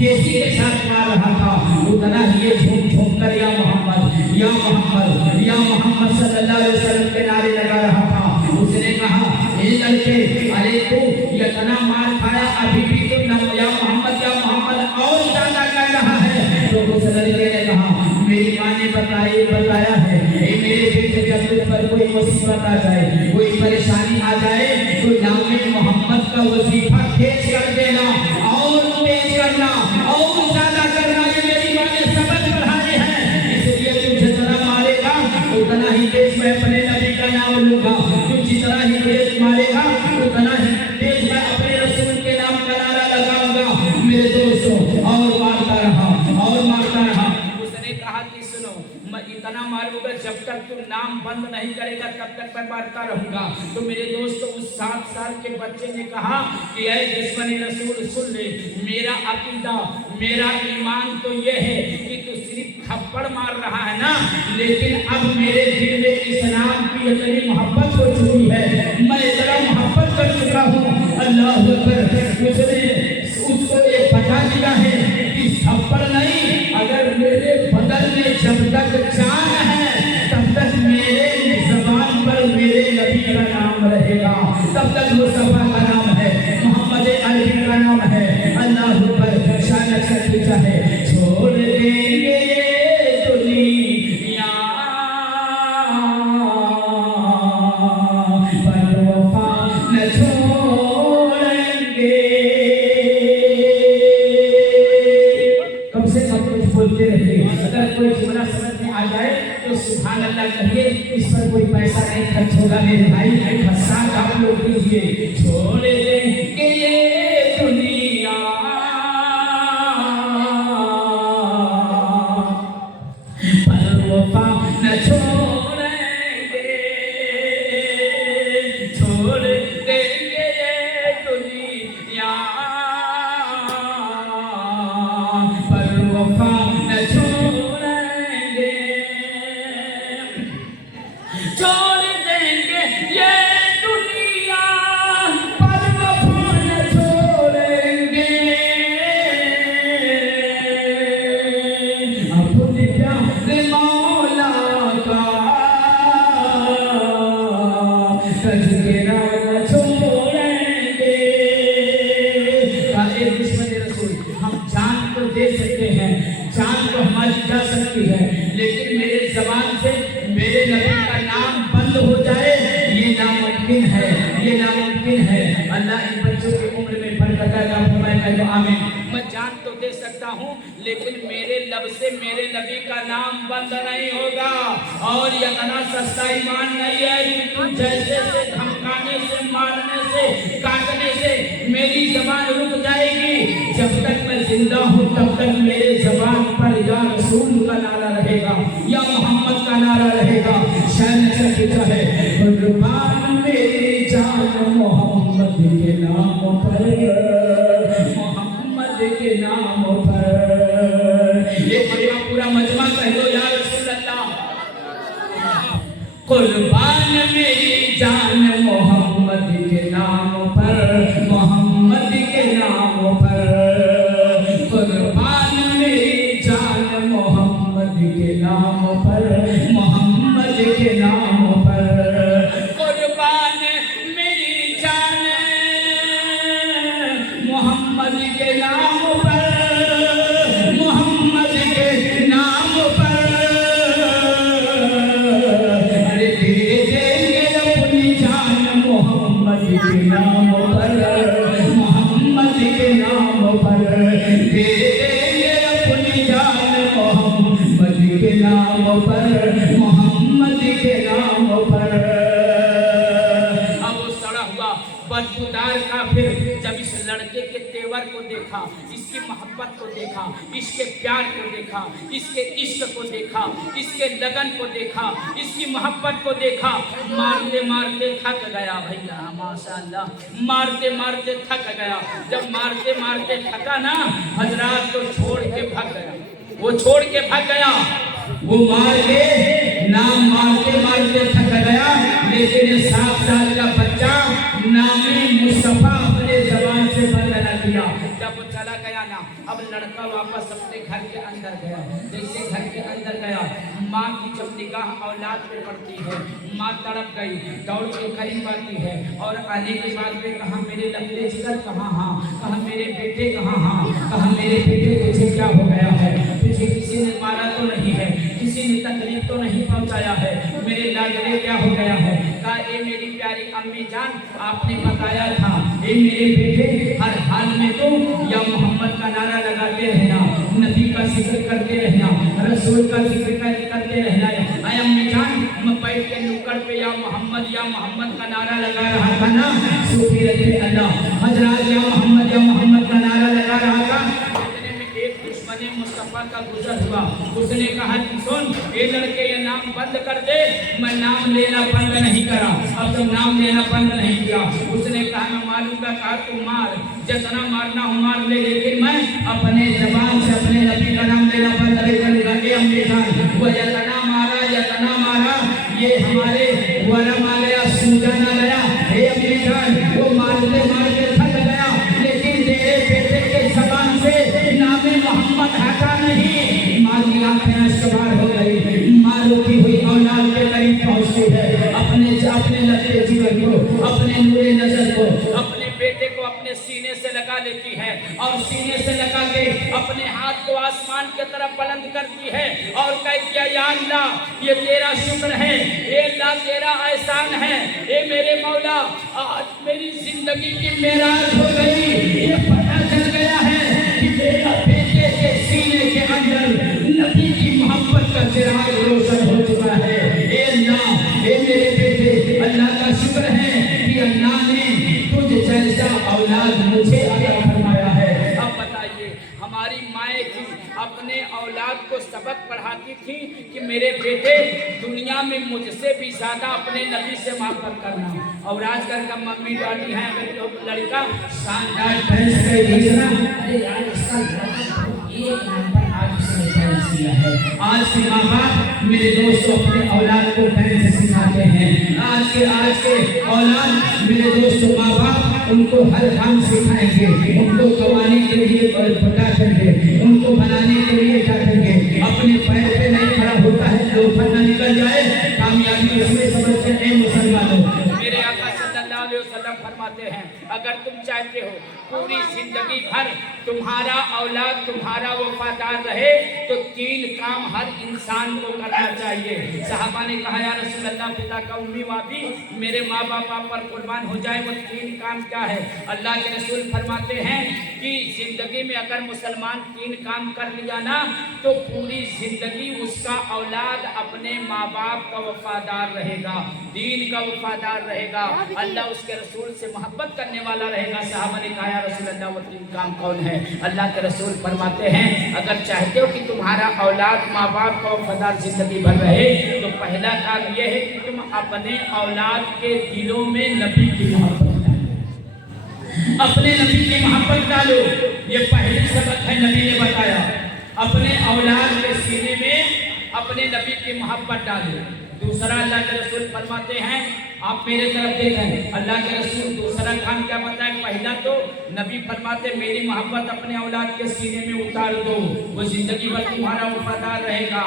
केसी के साथ मार रहा था उतना ही ये झूम झूम कर या मोहम्मद या मोहम्मद या मोहम्मद सल्लल्लाहु अलैहि वसल्लम के नारे लगा रहा था। उसने कहा ए लड़के, अरे तू इतना मार खाया अभी भी तू या मोहम्मद और ज्यादा कर रहा है। तो उस लड़के ने कहा मेरी माँ ने बताया है मेरे बेटे जब तुझ पर कोई मुसीबत आ जाए, कोई परेशानी आ जाए तो नाम मोहम्मद का वजीफा तेज कर देना और तेज करना और ज्यादा करना। ये मेरी माँ ने सबक पढ़ाए हैं, इसलिए तू जितना मारेगा उतना ही तेज मैं अपने नबी का नाम लूंगा। तू जितना ही तेज मारेगा उतना ही तेज मैं अपने रसूल के नाम का नारा लगाऊंगा। मेरे दोस्तों और मारता रहा। उसने कहा कि सुनो, मैं इतना मारूंगा जब तक तू नाम बंद नहीं करेगा तब तक मैं मारता रहूंगा। तो मेरे दोस्तों उस 7 साल के बच्चे ने कहा कि ऐ दुश्मनी रसूल सुन ले, मेरा अकीदा मेरा ईमान तो ये है कि तू सिर्फ थप्पड़ मार रहा है ना, लेकिन अब मेरे दिल में इस्लाम की इतनी मोहब्बत हो चुकी है, मैं इतना मोहब्बत कर चुका हूँ। अल्लाह अकबर। उसने उसको ये बता दिया है कि थप्पड़ नहीं, अगर मेरे बदन में जब तक जान है तब तक मेरे ज़बान पर मेरे नबी का नाम रहेगा, तब तक मुस्तफा का नाम है, मोहम्मद अरबी का नाम है। अल्लाह पर शान से पूछा है छोड़ देंगे ये दुनिया पर वफा न छोड़ेंगे। कम से कम कुछ बोलते रहिए, अगर कोई जुमला समझ में आ जाए तो सुभान अल्लाह कहिए, इस पर कोई पैसा नहीं खर्च होगा मेरे भाई, फसाद आप लोग कीजिए। छोड़ देंगे ये दुनिया पर वफा न छोड़ेंगे, छोड़ देंगे ये दुनिया पर वफा न छोड़ेंगे, छोड़ देंगे ये दुनिया पर वफा न छोड़ेंगे। अपने प्यारे मौला का तज़किरा न छोड़ेंगे। काहे दुश्मन रसूल, हम जान तो दे सकते हैं, जान तो हमारी जा सकती है, लेकिन मेरे ज़बान से मेरे नबी का नाम बंद हो जाए ये नामुमकिन है, ये नामुमकिन है। अल्लाह इन बच्चों की उम्र में बरकत अता फरमाए, तो आमीन। मैं जान तो दे सकता हूँ लेकिन मेरे लब से मेरे नबी का नाम बंद नहीं होगा। और ये इतना सस्ता ईमान नहीं है कि तुम जैसे से धमकाने से मारने से काटने से मेरी ज़बान रुक जाएगी। जब तक मैं जिंदा हूँ तब तक मेरे ज़बान पर या रसूल का नारा रहेगा, या मोहम्मद का नारा रहेगा। शान से पूछा है कुर्बान मेरी जान मोहम्मद के नाम पर, मोहम्मद के नाम पर। ये पूरा मजमा कह दो या रसूल अल्लाह। कुर्बान मेरी जान मोहम्मद के नाम पर, मोहम्मद के नाम पर। कुर्बान मेरी जान मोहम्मद के नाम पर, मोहम्मद के नाम पर। कुर्बान मेरी जान मोहम्मद के नाम पर, मोहम्मद के नाम पर। अरे दे देंगे अपनी जान मोहम्मद के नाम पर, मोहम्मद के नाम पर। दे देंगे अपनी जान मोहम्मद के नाम पर, मोहम्मद के नाम पर। अब वो सड़ा हुआ बदबूदार काफिर जब इस लड़के के तेवर को देखा, इसकी मोहब्बत को देखा, इसके प्यार को देखा, इसके इश्क को देखा, इसके लगन को देखा, इसकी मोहब्बत को देखा। मारते मारते थक गया भैया, माशाअल्लाह, मारते मारते थक गया। जब मारते मारते थका ना, हजरात तो छोड़ के भाग गया, वो छोड़ के भाग गया। वो मार के नाम मारते मारते थक गया, लेकिन 7 साल का बच्चा नामे मुस्तफा अपने जबान से बंद न किया। जब वो चला गया ना, अब लड़का वापस अपने घर के अंदर गया। जैसे घर के अंदर गया, माँ की जब निगाह औलाद पे पड़ती है, माँ तड़प गई, दौड़ के करीब आती है और आने के बाद में कहा मेरे लंबे जिगर कहाँ, हाँ कहा मेरे बेटे कहाँ, हाँ कहा मेरे बेटे तुझे क्या हो गया है, तुझे किसी ने मारा तो नहीं है, किसी ने तकलीफ तो नहीं पहुंचाया है, मेरे लाडले क्या हो गया है। कहा ए मेरी प्यारी अम्मी जान, आपने बताया था ए मेरे बेटे हर हाल में तो या मोहम्मद का नारा लगाते रहना, नबी का जिक्र करते रहना, रसूल का जिक्र करते रहना। ऐ अम्मी जान, मैं बैठ के नुक्कड़ पे या मोहम्मद का नारा लगा रहा था ना, सूफी रखे अल्लाह हजरात या मोहम्मद का नारा लगा रहा था। मुस्तफा का गुजर हुआ, उसने कहा कि सुन ये लड़के ये नाम बंद कर दे। मैं नाम लेना बंद नहीं करा, अब तो नाम लेना बंद नहीं किया। उसने कहा मैं मारूंगा, कहा तू मार, जितना मारना हो मार ले, लेकिन मैं अपने जबान से अपने नबी का नाम लेना बंद नहीं करूंगा। ये अम्मी जान, वो यतना मारा ये हमारे वरम आ गया, सूजा ना गया। हे अम्मी जान, वो मारते मारते थक गया, लेकिन तेरे बेटे के जबान से नामे मोहम्मद हटा नहीं। माँ की आंखें सवार हो गई, माँ रोती हुई औलाद के करीब पहुंचती है, अपने लगे जीवन को, अपने नूरे नजर को, अपने बेटे को अपने सीने से लगा लेती है और सीने से लगा के अपने हाथ को आसमान की तरफ बुलंद करती है और कहती है या अल्लाह ये तेरा शुक्र है, ये अल्लाह तेरा एहसान है, ये मेरे मौला आज मेरी जिंदगी की मेराज हो गई। ये पता चल गया है कि मेरा बेटे के सीने के अंदर नबी की मोहब्बत का चिराग रोशन हो चुका है। ए अल्लाह, ए मेरे बेटे, अल्लाह का शुक्र है कि अल्लाह ने तुझ जैसा औलाद मुझे अता फरमाया है। अब बताइए, हमारी माएँ थी अपने औलाद को सबक पढ़ाती थी कि मेरे बेटे दुनिया में मुझसे भी ज्यादा अपने नबी से मोहब्बत करना। और आजकल का मम्मी डैडी है, अगर तो लड़का शानदार भैंस का घिसना, अरे यार इसका एक नंबर आज से किया है। आज के माँ बाप मेरे दोस्तों अपने औलाद को भैंस सिखाते हैं। आज के औलाद मेरे दोस्तों माँ बाप उनको हर काम सिखाएंगे, उनको कमाने के लिए डांटेंगे, उनको बनाने के लिए डांटेंगे। अपने पैर पे नहीं खड़ा होता है तो फन्ना निकल जाए, कामयाबी उसमें समझते हैं। मुसलमानों, मेरे आका सल्लल्लाहु अलैहि वसल्लम फरमाते हैं अगर तुम चाहते हो पूरी जिंदगी भर तुम्हारा औलाद तुम्हारा वफादार रहे तो 3 काम हर इंसान को करना चाहिए। साहबा ने कहा या रसूल अल्लाह, पिता का उम्मी वापी मेरे माँ बाप पर कुर्बान हो जाए, वो 3 काम क्या है? अल्लाह के रसूल फरमाते हैं कि जिंदगी में अगर मुसलमान 3 काम कर लिया ना तो पूरी जिंदगी उसका औलाद अपने माँ बाप का वफादार रहेगा, दीन का वफादार रहेगा, अल्लाह उसके रसूल से मोहब्बत करने वाला रहेगा। साहबा ने कहा या रसूल अल्लाह, वो 3 काम कौन है? अल्लाह के रसूल फरमाते हैं अगर चाहते हो कि तुम्हारा औलाद माँ बाप का वफादार जिंदगी भर रहे तो पहला काम यह है कि तुम अपने औलाद के दिलों में नबी की मोहब्बत डालो, अपने नबी की मोहब्बत डालो। ये पहली सबक है, नबी ने बताया अपने औलाद के सीने में अपने नबी की मोहब्बत डालो। दूसरा अल्लाह के रसूल फरमाते हैं आप मेरे तरफ देखें, अल्लाह के रसूल दूसरा काम क्या बताए? पहला तो नबी फरमाते मेरी मोहब्बत अपने औलाद के सीने में उतार दो, वो जिंदगी भर तुम्हारा वफादार रहेगा।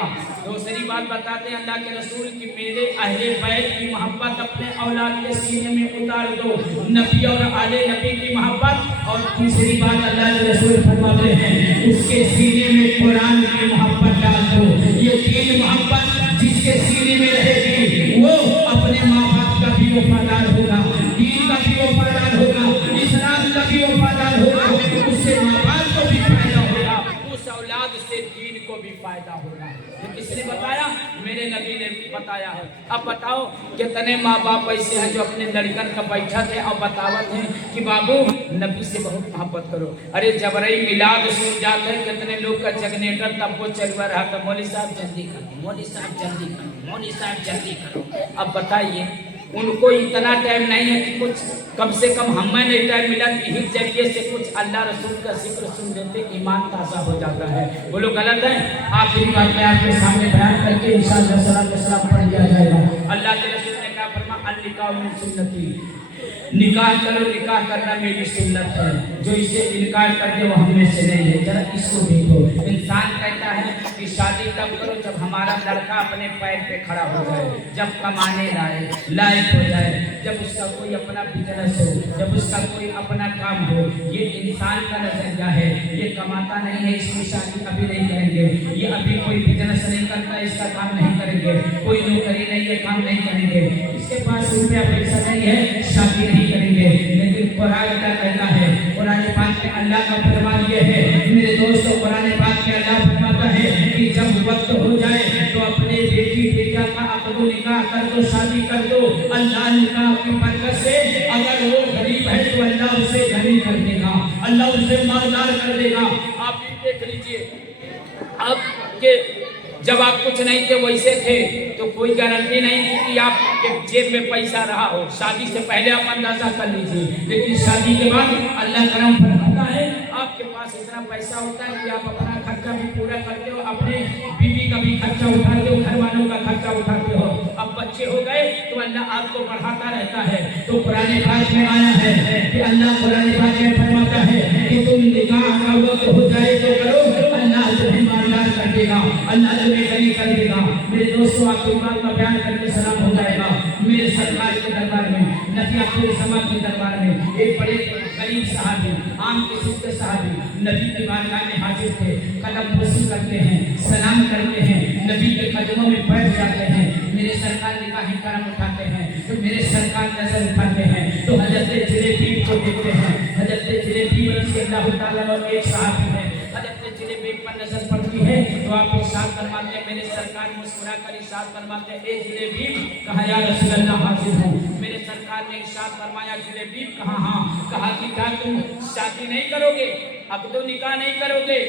दूसरी बात बताते हैं अल्लाह के रसूल कि मेरे अहले बैत की मोहब्बत अपने औलाद के सीने में उतार दो, नबी और आले नबी की मोहब्बत। और तीसरी बात अल्लाह के रसूल फरमाते हैं उसके सीने में कुरान की मोहब्बत डाल दो। ये 3 मोहब्बत जिसके सीने में रहेगी वो अपने माँ बाप का भी वफादार होगा, दीन का भी वफादार होगा, इस्लाम का भी वफादार होगा, उससे माँ बाप को भी फायदा होगा, उस औलाद से दीन को भी फायदा होगा। जाएगा। तो किसने बताया? मेरे नबी ने बताया है। अब बताओ कितने माँ बाप ऐसे हैं जो अपने लड़कन का बैठा थे और बतावत हैं कि बाबू नबी से बहुत मोहब्बत करो। अरे जबरई मिलाद सुन जाकर कितने लोग का जनरेटर तब वो चलवा रहा था, मौली साहब जल्दी करो, मौली साहब जल्दी करो, मौली साहब जल्दी करो। अब बताइए उनको इतना टाइम नहीं है कि कुछ कम से कम हमें नहीं टाइम मिला कि इस जरिए से कुछ अल्लाह रसूल का जिक्र सुन लेते, ईमान ताज़ा हो जाता है। वो लोग गलत है। आखिरी बात मैं आपके सामने बयान करके इंशाअल्लाह सलाम पढ़ दिया जाएगा। अल्लाह के रसूल ने कहा फरमा अल-निकाह मिन सुन्नती, निकाह करो, निकाह करना मेरी सुन्नत है। जो इसे इनकार कर दे वो हमें से नहीं है। जरा इसको देखो, इंसान कहता है कि शादी तब करो जब हमारा लड़का अपने पैर पे खड़ा हो जाए, जब कमाने लायक हो जाए, जब उसका कोई अपना बिजनेस हो, जब उसका कोई अपना काम हो। ये इंसान का नजरिया है। ये कमाता नहीं है इसकी शादी कभी नहीं करेंगे। ये अभी कोई बिजनेस नहीं करता इसका काम नहीं करेंगे। कोई नौकरी नहीं है काम नहीं करेंगे। इसके पास रुपया पैसा नहीं है शादी नहीं करेंगे। लेकिन कुरान क्या कहता है? कुरान पाक में अल्लाह का फरमान ये है मेरे दोस्तों, कुरान पाक में अल्लाह फरमाता है कि जब वक्त हो जाए तो अपने बेटी बेटा का अक़द निकाह कर दो, शादी कर दो। अल्लाह निकाह की बरकत से अगर वो गरीब है तो अल्लाह उसे धनी कर देगा, अल्लाह उसे मालदार कर देगा। आप भी देख लीजिए, आपके जब आप कुछ नहीं थे वैसे थे तो कोई गारंटी नहीं थी कि आपके जेब में पैसा रहा हो। शादी से पहले आप अंदाजा कर लीजिए, लेकिन शादी के बाद अल्लाह करम फरमाता है आपके पास इतना पैसा होता है कि आप अपना खर्चा भी पूरा करते हो, अपने बीवी का भी खर्चा उठाते हो, घर वालों का खर्चा उठाते हो। अब बच्चे हो गए तो अल्लाह आपको बढ़ाता रहता है। तो पुराने बात में आया है कि अल्लाह पुराने बात में फरमाता है कि तुम निकाह का वक्त हो जाए तो करो, अल्लाह तुम्हें मालदार कर देगा, अल्लाह तुम्हें गनी कर देगा। मेरे दोस्तों आपको बात का बयान करके सलाम हो जाएगा। मेरे सरकार के दरबार में, नबी आपके समाज के दरबार में एक बड़े गरीब साहबी, आम किस्म के साहबी नबी की बारगाह में हाजिर थे। कदम वसूल करते हैं, सलाम करते हैं, नबी के कदमों में बैठ जाते हैं। मेरे सरकार निगाह करम उठाते हैं तो मेरे सरकार नजर उठाते हैं तो हजरत जलेबी को देखते हैं। हजरत जलेबी रज़ी अल्लाह ताला और एक साहबी है, हजरत जलेबी पर नजर पड़ती है तो आप इरशाद फरमाते हैं, मेरे सरकार मुस्कुरा कर इरशाद फरमाते हैं, ए जलेबी कहा या रसूल अल्लाह हाजिर हूँ। मेरे सरकार ने इरशाद फरमाया जलेबी कहा हाँ। कहा कि क्या तुम शादी नहीं करोगे, अक़द निकाह नहीं करोगे?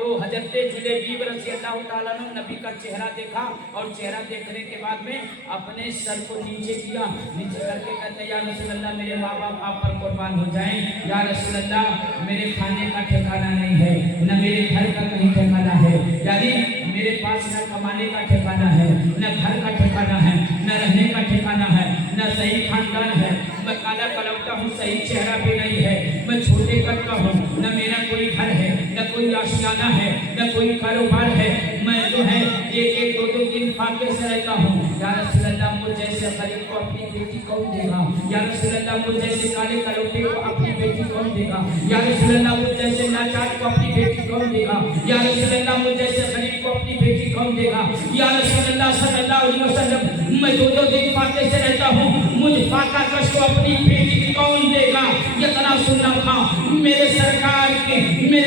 तो हजरत जलेबी रज़ी अल्लाह ताला ने नबी का चेहरा देखा और चेहरा देखने के बाद में अपने सर को नीचे किया, नीचे करके कहते या रसूल अल्लाह मेरे माँ बाप आप पर कुर्बान हो जाएं। या रसूल अल्लाह मेरे खाने का ठिकाना नहीं है, न मेरे घर का कहीं ठिकाना है, यानी मेरे पास न कमाने का ठिकाना है, न घर का ठिकाना है, न रहने का ठिकाना है, न सही खानदान है। मैं काला कलौटा हूँ, सही चेहरा भी नहीं है, मैं छोटे कद का हूँ, न मेरा कोई घर है, न कोई आशियाना है, न कोई कारोबार है। मैं जो है एक दो दिन फाके से रहता हूँ। या रसूल अल्लाह मुझ जैसे गरीब को अपनी बेटी कौन देगा? या रसूल अल्लाह मुझ जैसे काले कलौटे को अपनी बेटी कौन देगा? या रसूल अल्लाह मुझ जैसे लाचार को अपनी बेटी कौन देगा? या रसूल अल्लाह मुझ जैसे गरीब को अपनी बेटी कौन देगा? या रसूल अल्लाह सल्लल्लाहु अलैहि वसल्लम मैं दो दिन फाके से रहता हूँ, मुझ फाका कश को अपनी बेटी कौन देगा? इतना सुनना था। मेरे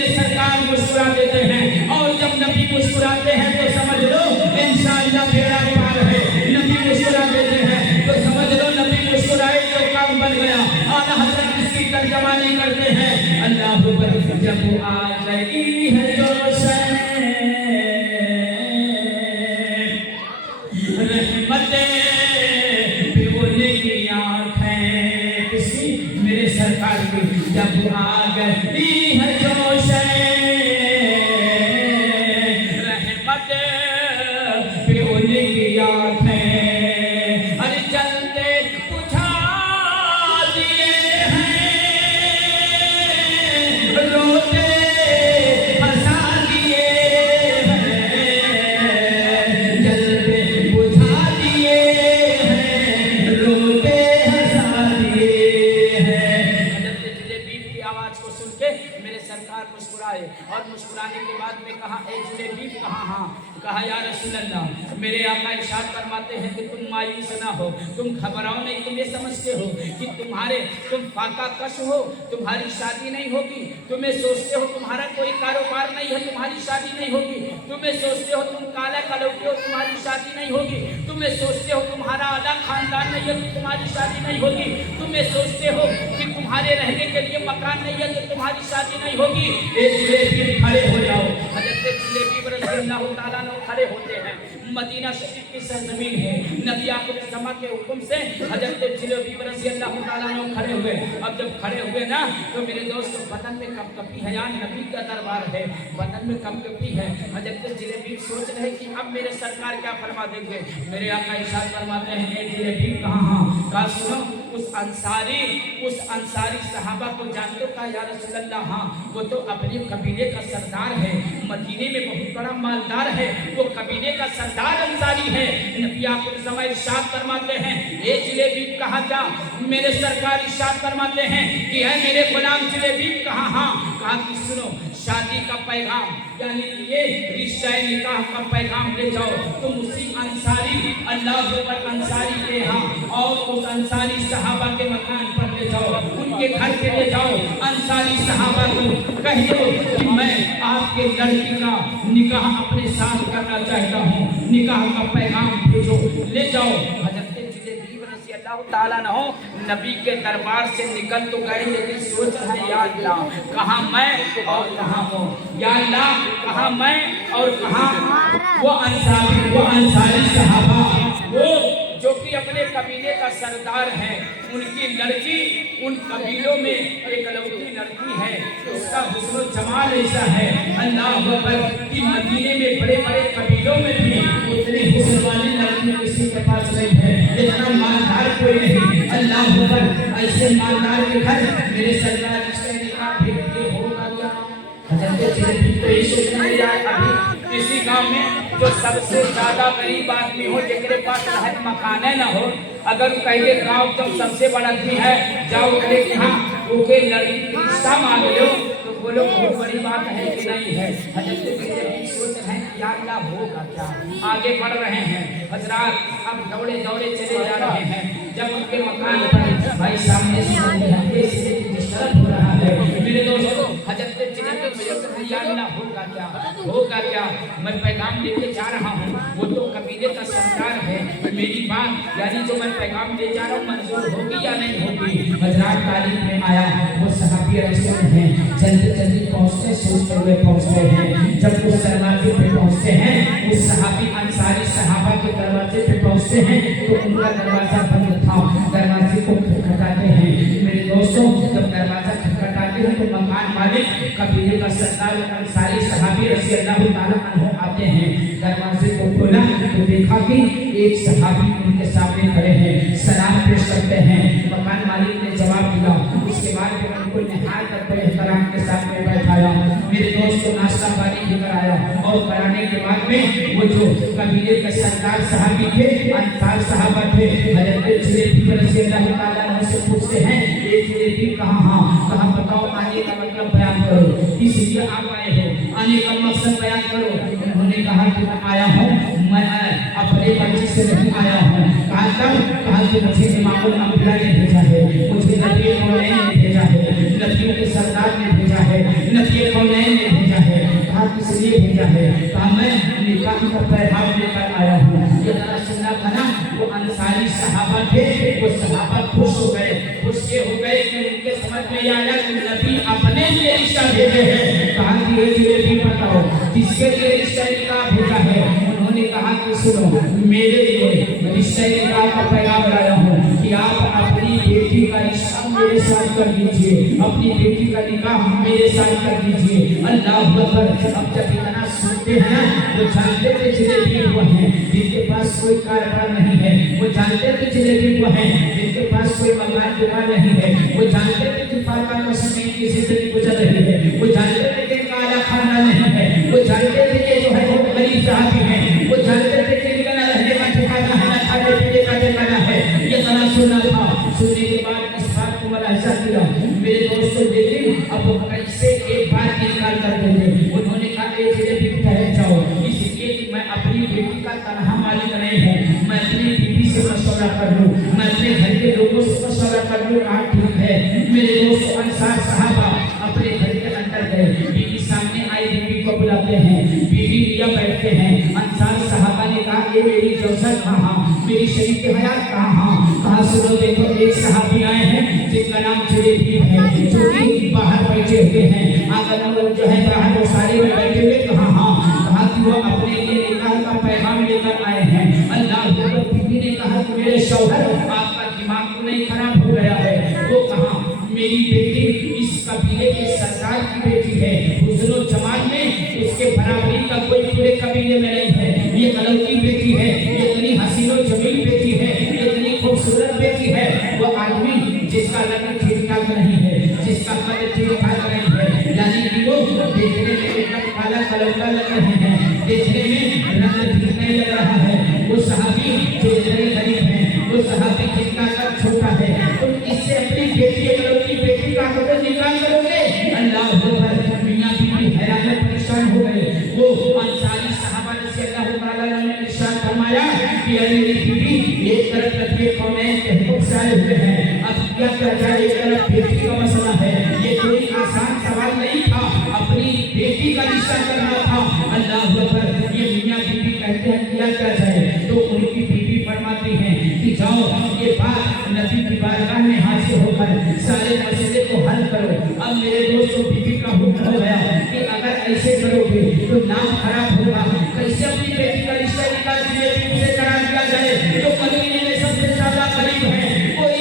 सरकार मुस्कुरा देते हैं और जब नबी मुस्कुराते हैं तो समझ लो इंशाअल्लाह बेड़ा पार है। नबी मुस्कुरा देते हैं तो समझ लो नबी मुस्कुराए तो काम बन गया। आला हज़रत इसकी तर्जुमा नहीं करते हैं। अल्लाह पर जब आ गई है जो मेरे सरकार की जब आ गई है जोश रहमत पे उनकी आँखें अरे चलते बुझा दिए हैं, रोते हंसा दिए हैं, जलते बुझा दिए हैं, रोते हंसा दिए। आवाज को सुन के मेरे सरकार मुस्कुराए और मुस्कुराने के बाद में कहा ए जलेबी कहा हाँ। कहा या रसूल अल्लाह, मेरे आका इरशाद फरमाते हैं कि तुम मायूस ना हो, तुम घबराओ नहीं। तुम ये समझते हो कि तुम फाका कश हो, तुम्हारी शादी नहीं होगी। तुम्हें सोचते हो तुम्हारा कोई कारोबार नहीं है, तुम्हारी शादी नहीं होगी। तुम्हें सोचते हो तुम काला कलौटे हो, तुम्हारी शादी नहीं होगी। तुम्हें सोचते हो तुम्हारा अलग खानदान नहीं है, तो तुम्हारी शादी नहीं होगी। तुम्हें सोचते हो कि तुम्हारे रहने के लिए मकान नहीं है, तो तुम्हारी शादी नहीं होगी। एक जिलेबी खड़े हो जाओ। हजरत जिलेबी रज़ियल्लाहु ताला अन्हु खड़े होते हैं। मदीना शरीफ की सरजमीन है, नबी आक़िब समा के हुक्म से हजरत जिलेबी रज़ियल्लाहु ताला अन्हु खड़े हुए। अब जब खड़े हुए ना, तो मेरे दोस्तों बदन में कपकपी है, यार नबी का दरबार है, बदन में कपकपी है। हजरत जिलेबी सोच रहे कि अब मेरे सरकार क्या फरमा देंगे। मेरे आका इरशाद फरमाते हैं, ए जिलेबी कहाँ कहा सुनो, उस अंसारी सहाबा को जानते हो? कहा या रसूल अल्लाह हाँ, वो तो अपने कबीले का सरदार है, मदीने में बहुत बड़ा मालदार है, वो कबीले का सरदार अंसारी है। नबी आक़िब समय इरशाद फरमाते हैं, ए जिलेबी कहाँ जा? मेरे सरकार इरशाद फरमाते हैं कि है मेरे गुलाम जिलेबी कहाँ? हाँ। कहा कि सुनो, शादी का पैगाम यानी ये रिश्ता निकाह का पैगाम ले जाओ तुम उसी अंसारी अल्लाह अंसारी के यहाँ, और उस अंसारी सहाबा के मकान पर ले जाओ, उनके घर पे ले जाओ। अंसारी सहाबा को कह दो कि मैं आपके लड़की का निकाह अपने साथ करना चाहता हूँ, निकाह का पैगाम भेजो, ले जाओ। हजरत जिलेबी रज़ियल्लाहु ताला अन्हु नबी के दरबार से निकल तो गए, लेकिन सोच रहे या अल्लाह कहाँ मैं और कहाँ वो, या अल्लाह कहाँ मैं और कहाँ वो अंसारी सहाबा, वो जो कि अपने कबीले का सरदार है। उनकी लड़की उन कबीलों में एक लौटी लड़की है, उसका हुस्न जमाल ऐसा है अल्लाह अकबर कि मदीने में बड़े बड़े कबीलों में भी उतनी हुस्न वाली लड़की किसी के पास नहीं है, इतना मालदार कोई नहीं। अल्लाह अकबर, ऐसे मालदार के घर मेरे सरकार होगा क्या? हजरत जिलेबी तो ये सोच नहीं रहा अभी किसी गांव में जो सबसे ज्यादा गरीब आदमी हो, जिसके पास रहत मकाने न हो, अगर कहे गांव तुम सबसे बड़ा आदमी है, जाओ कहे कि हाँ ओके लड़की रिश्ता मांग लो, तो बोलो बहुत बड़ी बात है कि नहीं है। हजरत जिलेबी सोच रहे हैं क्या क्या होगा क्या? आगे बढ़ रहे हैं हजरात, अब दौड़े दौड़े चले जा रहे हैं। जब उनके मकान पर भाई सामने से डिस्टर्ब हो रहा है, मेरे दोस्तों हजरत जिलेबी होगा क्या? मैं पैगाम लेके जा रहा हूँ, वो तो कबीले का सरकार है, मेरी बात यानी जो मैं पैगाम ले जा रहा हूँ मंजूर होगी या नहीं होगी? हजरात तारीफ में आया वो सहाबी रसूल हैं, जल्दी जल्दी पहुँचते सोचते हुए पहुँचते हैं। जब उस दरवाजे पे पहुँचते हैं, उस सहाबी अंसारी सहाबा के दरवाजे पे पहुँचते हैं, तो उनका दरवाजा बंद था। दरवाजे को खटखटाते हैं मेरे दोस्तों, जब दरवाजा खटखटाते हैं तो मकान मालिक कबीले का सरदार अंसारी सहाबी रज़ियल्लाहु ताला अन्हु आते हैं। दरवाजे को खोला तो देखा कि एक सहाबी उनके सामने खड़े हैं, सलाम पेश करते हैं। मकान मालिक ने जवाब दिया, उसके बाद उनको निहाल करते एहतराम के साथ में बैठाया। मेरे दोस्त को नाश्ता पानी लेकर आया, और कराने के बाद में वो जो कबीले के सरदार सहाबी थे, अंसार सहाबा थे, हजरत जिलेबी रज़ियल्लाहु ताला अन्हु से पूछते हैं, ये जिलेबी कहाँ? हाँ। कहाँ बताओ, आने का मतलब बयान करो, किस लिए आप आए हो, आने का मकसद बयान करो। उन्होंने कहा कि मैं आया हूँ, मैं अपने मर्जी से नहीं आया हूँ। कहा कि मुझे इमामुल अंबिया ने भेजा है, मुझे नबी कौनैन ने भेजा है, नबियों के सरदार ने भेजा है, नबी कौनैन ने भेजा है। कहा किस लिए भेजा है? कहा मैं निकाह का पैगाम लेकर आया हूँ। ये जरा सुनना था ना, वो अंसारी सहाबा थे, वो सहाबा खुश हो गए कि उनके समझ में आया कि नबी अपने लिए रिश्ता भेजे हैं। कहा कि ये जिलेबी बताओ किसके लिए रिश्ता निकाह भेजा है? उन्होंने कहा कि सुनो, मेरे लिए रिश्ता निकाह का पैगाम लाया हूँ कि आप अपनी बेटी का रिश्ता मेरे साथ कर दीजिए, अपनी बेटी का निकाह मेरे साथ कर दीजिए। अल्लाह अकबर। अब जब इतना सुनते हैं वो जानते थे जिलेबी वो हैं जिनके पास कोई कारोबार नहीं है, वो जानते थे जिलेबी वो हैं जिनके पास कोई मकान दुकान नहीं है, वो जानते थे कि फाका का समय की जिंदगी गुजर रही है, वो जानते थे कि काला खाना नहीं है, वो जानते थे कि जो है वो गरीब साहबी है, वो जानते थे कि इनका रहने का ठिकाना है, खाने पीने का ठिकाना है। ये गाना सुना था, सुनने के बाद इस बात को बड़ा ऐसा किया मेरे दोस्तों, लेकिन अब वो कैसे एक बात इनकार कर देते। उन्होंने कहा जिलेबी ठहर जाओ, इसलिए कि मैं अपनी बेटी का तनहा मालिक नहीं हूँ। मैं अपनी बीवी से मशवरा कर लूँ, मैं अपने घर के लोगों से मशवरा कर लूँ, कहा ठीक है। मेरे दोस्त अंसार साहबा अपने घर के अंदर गए, बीवी सामने आई, बीवी को बुलाते हैं, बीवी लिया बैठते हैं। अंसार साहबा ने कहा ये मेरी जौसर कहाँ, मेरी शरीक हयात कहाँ? कहा सुनो देखो, एक साहबी आए हैं जिनका नाम जुलेबी है, जो कि बाहर बैठे हुए हैं, आंगन में जो है बाहर वो सारे में बैठे हुए। कहा हाँ, कहा कि वो अपने लिए निकाह का पैगाम लेकर आए हैं। अल्लाह बीवी ने कहा कि मेरे शौहर आपका दिमाग तो नहीं खराब हो गया है? वो कहा मेरी बेटी इस कबीले के सरदार की बेटी है, हुस्न जमाल में उसके बराबरी का कोई पूरे कबीले में नहीं है। ये अलग की बेटी है, ये इतनी हसीनो जमील बेटी है, ये इतनी खूबसूरत बेटी है। वो आदमी जिसका लग्न ठीक ठाक नहीं है, जिसका कद ठीक ठाक नहीं है, यानी कि वो देखने में एकदम काला कलर का लग रहे हैं, देखने में रंग ठीक नहीं लग रहा है। वो सहाबी जो इतने गरीब हैं, वो सहाबी जिनका कद छोटा है, तुम इससे अपनी बेटी की बेटी का कदर निकाल करोगे? अल्लाह अकबर। मियां बीवी हैरान परेशान हो गए। वो अंसारी साहबा ने से अल्लाह ताला ने इरशाद फरमाया कि अरे मेरी बीवी एक तरफ तकिए कौनैन के हुक्म से आए हुए हैं, अब क्या किया जाए? एक तरफ बेटी का मसला है, ये कोई आसान सवाल नहीं था, अपनी बेटी का रिश्ता करना था। अल्लाह अकबर। ये मियां बीवी कहते हैं किया क्या जाए? तो उनकी बीवी फरमाती हैं कि जाओ ये बात नबी की बारगाह में हाजिर होकर सारे मसले को हल करो। अब मेरे दोस्तों बीवी का हुक्म हो गया कि अगर ऐसे करोगे तो नाम खराब होगा। कैसे अपनी बेटी का रिश्ता निकाल से करा दिया जाए? जो कबीले में सबसे ज्यादा गरीब है, कोई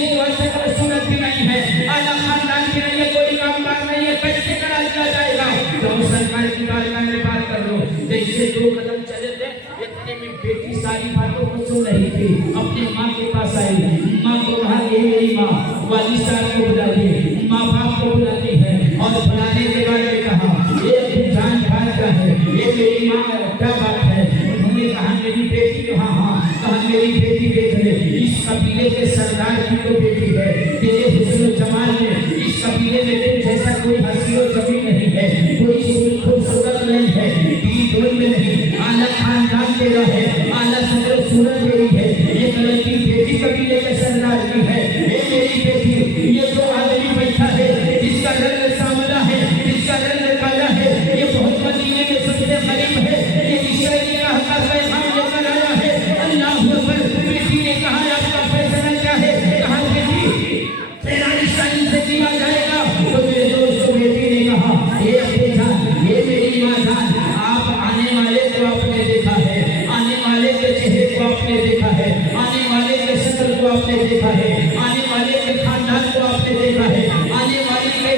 सूरत भी नहीं है, आला खानदान भी नहीं है, कोई कामकाज नहीं है, कैसे करा दिया जाएगा? तो सरकार की बारगाह में बात कर लो। जैसे 2 कदम चले थे, इतने में बेटी सारी बातों को सुन रही थी, अपनी माँ के पास आई। माँ को कहा ये मेरी माँ, वाली साहब को बुलाइए। माँ बाप को बुलाती है और बुलाने के बाद में कहा ये जान भाग का है, ये मेरी माँ, क्या बात है? उन्होंने कहा मेरी बेटी। कहा हाँ, कहा मेरी बेटी देख ले, इस कबीले के सरदार की तो बेटी है, तेरे हुस्न जमाल में इस कबीले में तेरे जैसा कोई हसीन और जमीन नहीं है, कोई खूबसूरत नहीं है, दीन में नहीं, आला खानदान तेरा है, आला सुंदर सूरत तेरी है, ये लड़की बेटी कबीले के सरदार की है। ये मेरी बेटी, ये जो आदमी बैठा है जिसका रंग सांवला है, जिसका रंग काला है, ये बहुत मदीने के सबसे गरीब है, ये इशारे का हक पैगाम लेकर आया है। अल्लाह अकबर। बेटी ने कहा आपका फैसला क्या है? कहा बेटी तेरा रिश्ता इनसे किया जाएगा। तो मेरे दोस्तों बेटी ने कहा ये अपनी जान, ये मेरी माँ जान, आप आने वाले को आपने देखा है, आने वाले के चेहरे को आपने देखा है, आने वाले के शक्ल को आपने देखा है, आने वाले के खानदान को आपने देखा है, आने वाले के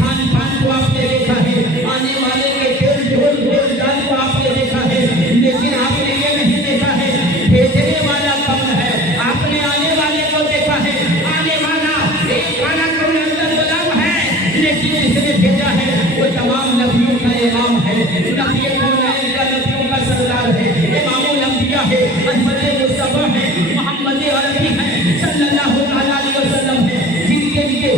खान पान को आपने देखा है, आने वाले के ढोल डाल को आपने देखा है, लेकिन आपने ये नहीं देखा है भेजने वाला कौन है। आपने आने वाले को देखा है, आने वाला एक खाना कौन अंदर गुलाम है, लेकिन जिसने भेजा है वो तमाम नबियों का इमाम है, नबी कौनैन का, नबियों का सरदार है, इमामुल अंबिया है, अहमद मुस्तफा है, मोहम्मद अरबी है, सल्लल्लाहु अलैहि वसल्लम है, जिनकी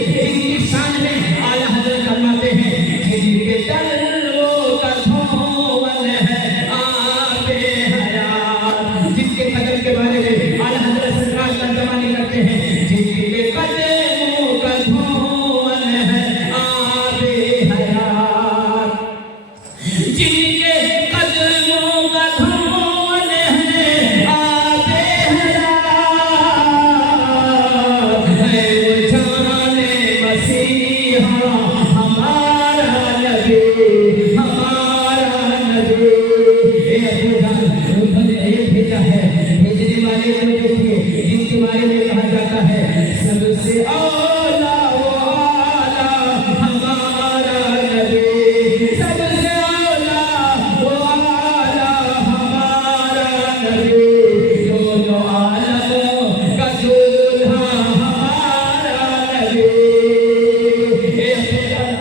शान में आला हज़रत फरमाते हैं जिनके दलों का धोवल है आबे हयात, जिनके कदम के बारे में आला हज़रत सरकार तर्जुमानी करते हैं, जिनके कदमों का धोवल है आबे हयात, जिनके कदमों का धोवल है आबे हयात, है वो जाने मसीहा हमारा नबी, हमारा नबी। ये भेजा है, भेजने वाले को देखिए, जिनके बारे में कहा जाता है सबसे आला वो आला हमारा नबी, सबसे आला वो आला हमारा नबी, दोनों आलमों का दूल्हा हमारा नबी।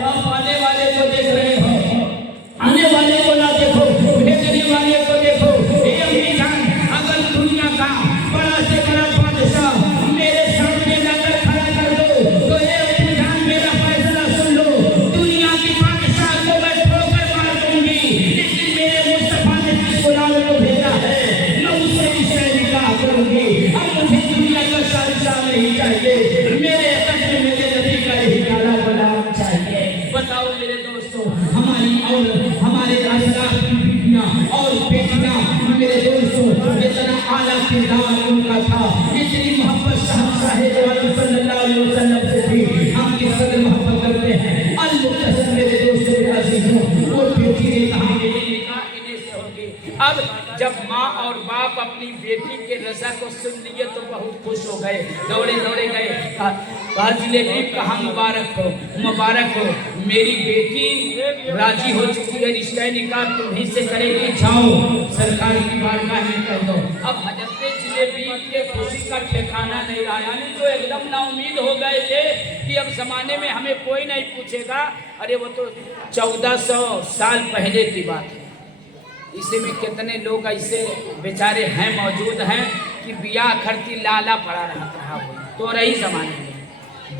आप आने वाले को देख रहे हो, आने वाले को ना देखो, भेजने वाले को देखो। ये अपनी जान, अगर दुनिया का बड़ा से बड़ा बादशाह मेरे सामने लाकर खड़ा कर दो किरदार उनका था, इतनी मोहब्बत शहंशाह दो आलम सल्लल्लाहु अलैहि वसल्लम से थी। हम किस कदर मोहब्बत करते हैं। अल-मुख्तसर मेरे दोस्तों अज़ीज़ों, वो बेटी ने कहा मेरी निकाह इन्हीं से होगी। अब जब माँ और बाप अपनी बेटी के रज़ा को सुन लिए तो बहुत खुश हो गए, दौड़े दौड़े गए, कहा जिलेबी कहा मुबारक हो, मेरी बेटी राजी हो चुकी है, रिश्ता निकाह तुम्हीं से करेगी, जाओ सरकार की बारगाह में कर दो। अब हजरत जिलेबी के खुशी का ठिकाना नहीं रहा, यानी तो एकदम नाउमीद हो गए थे कि अब जमाने में हमें कोई नहीं पूछेगा। अरे वो तो 1400 साल पहले की बात है। इसी में कितने लोग ऐसे बेचारे हैं मौजूद हैं कि बियाह करती लाला पड़ा रहा तो रही जमाने में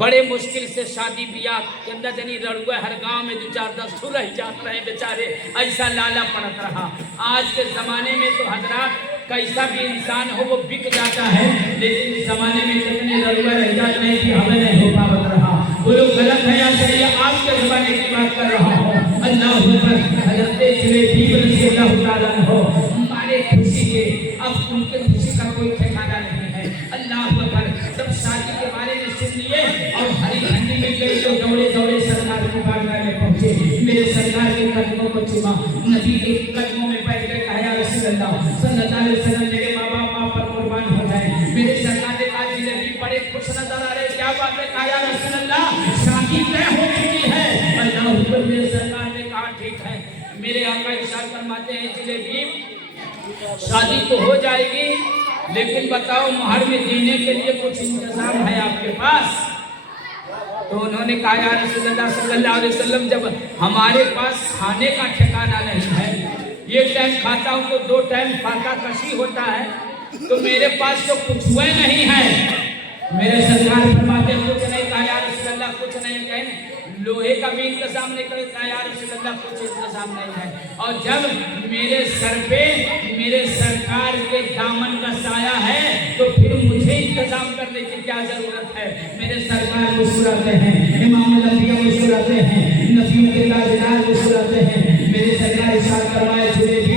बड़े मुश्किल से शादी बियाह के अंदर जनी रड़ुआ हर गांव में 2-4-10 ठो रह जाते रहे बेचारे, ऐसा लाला पड़ता रहा। आज के ज़माने में तो हजरात कैसा भी इंसान हो वो बिक जाता है, लेकिन इस ज़माने में कितने रड़ुआ रह जाते हैं कि हमें नहीं हो पावत रहा। वो लोग गलत है या सही है, आज के ज़माने की बात कर रहा हूँ। अल्लाह हजरत जिलेबी रज़ियल्लाहु ताला अन्हु हमारे खुशी के अब उनके खुशी का कोई ठिकाना नहीं है। अल्लाह अकबर। जब शादी के बारे में सुन लिए और हरी झंडी मिल गई तो दौड़े दौड़े सरकार की बारगाह में पहुंचे, मेरे सरकार के कदमों को चूमा, नबी के कदमों में बैठ कर कहा या रसूल अल्लाह सल्लल्लाहु अलैहि वसल्लम मेरे माँ बाप आप पर कुर्बान हो जाए। मेरे सरकार ने कहा जिलेबी बड़े खुश नजर आ रहे, क्या बात है? कहा या रसूल अल्लाह शादी तय हो चुकी है। अल्लाह अकबर। मेरे सरकार ने कहा ठीक है। मेरे आका इरशाद फरमाते हैं जिलेबी शादी तो हो जाएगी, लेकिन बताओ मुहर में देने के लिए कुछ इंतजाम है आपके पास? तो उन्होंने कहा या रसूलुल्लाह सल्लल्लाहु अलैहि वसल्लम जब हमारे पास खाने का ठिकाना नहीं है, एक टाइम खाता हूँ तो 2 टाइम फाका कशी होता है, तो मेरे पास तो कुछ हुआ नहीं है। मेरे सरकार फरमाते कुछ नहीं। कहा या रसूलुल्लाह कुछ नहीं है, लोहे का भी इंतजाम नहीं करे। कहा या रसूलुल्लाह कुछ इंतजाम नहीं है। और जब मेरे सर पे मेरे सरकार के दामन का साया है तो फिर मुझे इंतजाम करने की क्या जरूरत है? मेरे सरकार मुस्कुराते हैं, इमामुल अंबिया मुस्कुराते हैं, नबियों के ताजदार मुस्कुराते हैं। मेरे सरकार इरशाद फरमाए जिलेबी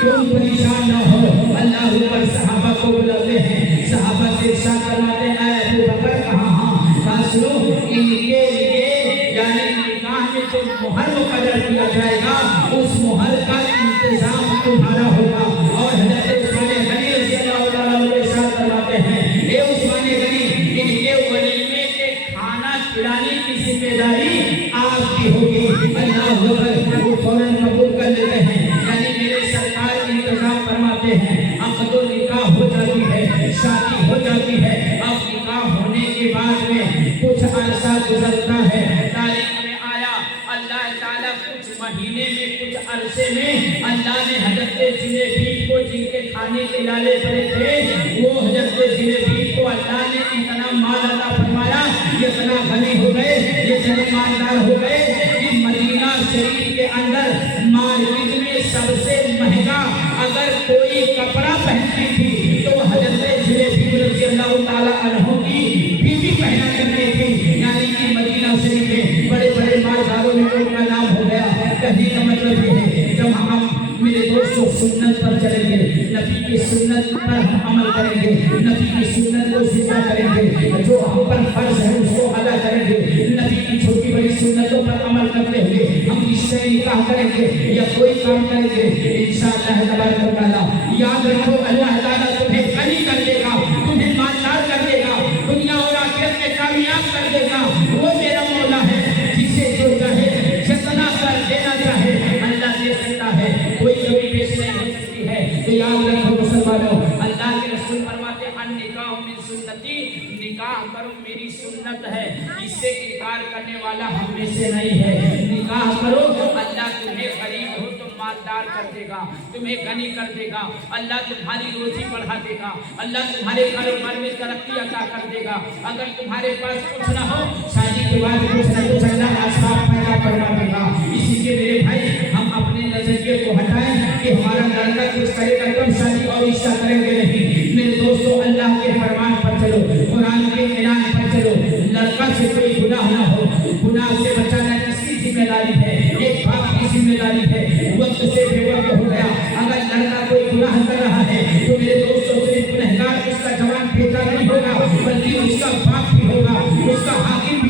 तुम परेशान न हो, अल्लाह पर सहाबा को बुलाते हैं, सहाबा से इरशाद फरमाते हैं अबू बकर कहाँ? सुनो इनके लिए यानी निकाह में जो मुहर मुकर्रर किया जाएगा उस मुहर का इंतजाम तुम्हारा होगा। और हज़रत उस्मान गनी रज़ियल्लाहु ताला अन्हु इरशाद फरमाते हैं ए उस्मान गनी इनके वलीमे के खाना खिलाने की जिम्मेदारी आपकी होगी। अल्लाह अकबर। वो फौरन कबूल कर लेते हैं, यानी मेरे सरकार इंतजाम फरमाते हैं। अब तो निकाह हो जाती है, शादी हो जाती है। अब निकाह होने के बाद में कुछ अरसा गुजरता है, तारीख में आया अल्लाह ताला कुछ महीने में कुछ अरसे में अल्लाह ने हजरत जिलेबी को जिनके खाने के लाले पड़े थे वो हजरत जिलेबी को अल्लाह ने इतना माल अता फरमाया, इतना घनी हो गए, इतने मालदार हो गए कि मदीना शरीफ के अंदर मार्केट में सबसे महंगा अगर कोई कपड़ा पहनती थी तो हजरत जिलेबी रज़ियल्लाहु ताला अन्हु की बीवी पहना करती थी। यानी कि मदीना शरीफ में बड़े बड़े मालदारों में उनका नाम हो गया। कहने का मतलब ये है जब हम मेरे दोस्तों सुन्नत पर चलेंगे, नबी की सुन्नत पर हम अमल करेंगे, नबी की सुन्नत को जिंदा करेंगे, जो हम पर फर्ज है उसको अदा करेंगे, नबी की छोटी बड़ी सुन्नतों पर अमल करते हुए हम रिश्ते निकाह करेंगे या कोई काम करेंगे इंशाअल्लाह तबारक व तआला। याद रखो अल्लाह ताला तुम्हें गनी कर देगा, तुम्हें मालदार कर देगा, दुनिया और आखिरत में कामयाब कर देगा। वो मेरा मौला है जिसे जो चाहे जितना कर देना चाहे अल्लाह दे सकता है, कोई कभी पेश नहीं हो सकती है। तो याद रखो मुसलमानों, अल्लाह के रसूल फरमाते हैं निकाह मिन सुन्नती, निकाह करो मेरी सुन्नत है, इससे इनकार करने वाला हम में से नहीं है। निकाह करो, अल्लाह तुम्हें गरीब हो तो मालदार कर देगा, तुम्हें गनी कर देगा, अल्लाह तुम्हारी रोजी बढ़ा देगा, अल्लाह तुम्हारे कारोबार में तरक्की अता कर देगा। अगर तुम्हारे पास कुछ न हो शादी के बाद कुछ न कुछ अल्लाह आसाब पैदा करवा देगा। इसीलिए मेरे भाई हम अपने नजरिए को हटाएं कि हमारा लड़का कुछ करेगा कम शादी और रिश्ता करेंगे नहीं। मेरे दोस्तों अल्लाह के फरमान पर चलो, कुरान के ऐलान पर चलो, लड़का से कोई गुनाह ना हो, गुनाह से बचाना किसकी जिम्मेदारी है? एक बाप की जिम्मेदारी है। वक्त से बेवक्त हो गया, अगर लड़का कोई गुनाह कर रहा है तो मेरे दोस्तों सिर्फ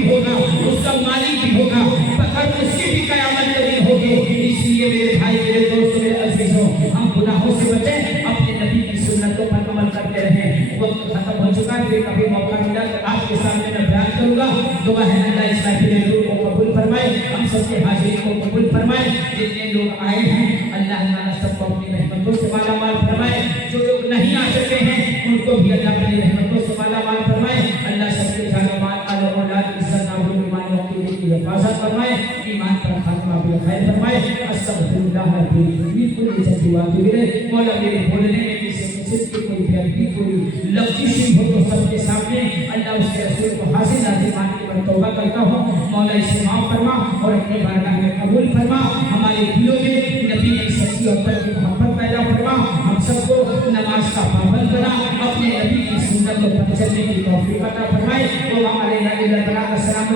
भी होगा, उसका मालिक भी होगा, पर उसकी भी कयामत के दिन होगी। इसलिए मेरे भाई, मेरे दोस्त, मेरे अजीजों, हम गुनाहों से बचें, अपने नबी की सुन्नतों पर अमल करते रहें। वक्त खत्म हो चुका है, फिर कभी मौका मिला तो आपके सामने मैं बयान करूंगा। दुआ है अल्लाह इस महफिल को कबूल फरमाए, हम सबके हाजिरी को कबूल फरमाए। जितने लोग आए हैं अल्लाह ताला सबको अपनी रहमतों से माला माल फरमाए। जो लोग नहीं आ सके हैं उनको भी अल्लाह अपनी रहमतों से माला माल फरमाए। अल्लाह सबके जान माल और औलाद इज्जत आबरू ईमान और अकीदे की हिफाजत फरमाए, ईमान पर खात्मा भी खैर फरमाए। अस्तगफिरुल्लाह बिकुल इज्जति व बिरे। मौला मेरे बोलने में किसी मुझसे कोई बेअदबी, कोई लफ्ज़ी हो तो सबके सामने अल्लाह उसके रसूल को हासिल नाज़िल मान के मैं तौबा करता हूँ। मौला इसे माफ़ फरमा और अपने बारगाह में कबूल फरमा। हमारे दिलों में नबी की सच्ची और की मोहब्बत पैदा फरमा। हम सबको नमाज का पाबंद बना, अपने नबी की सुन्नत पर चलने की तौफीक अता फरमाए। तो हमारे नबी अलैहि सलाम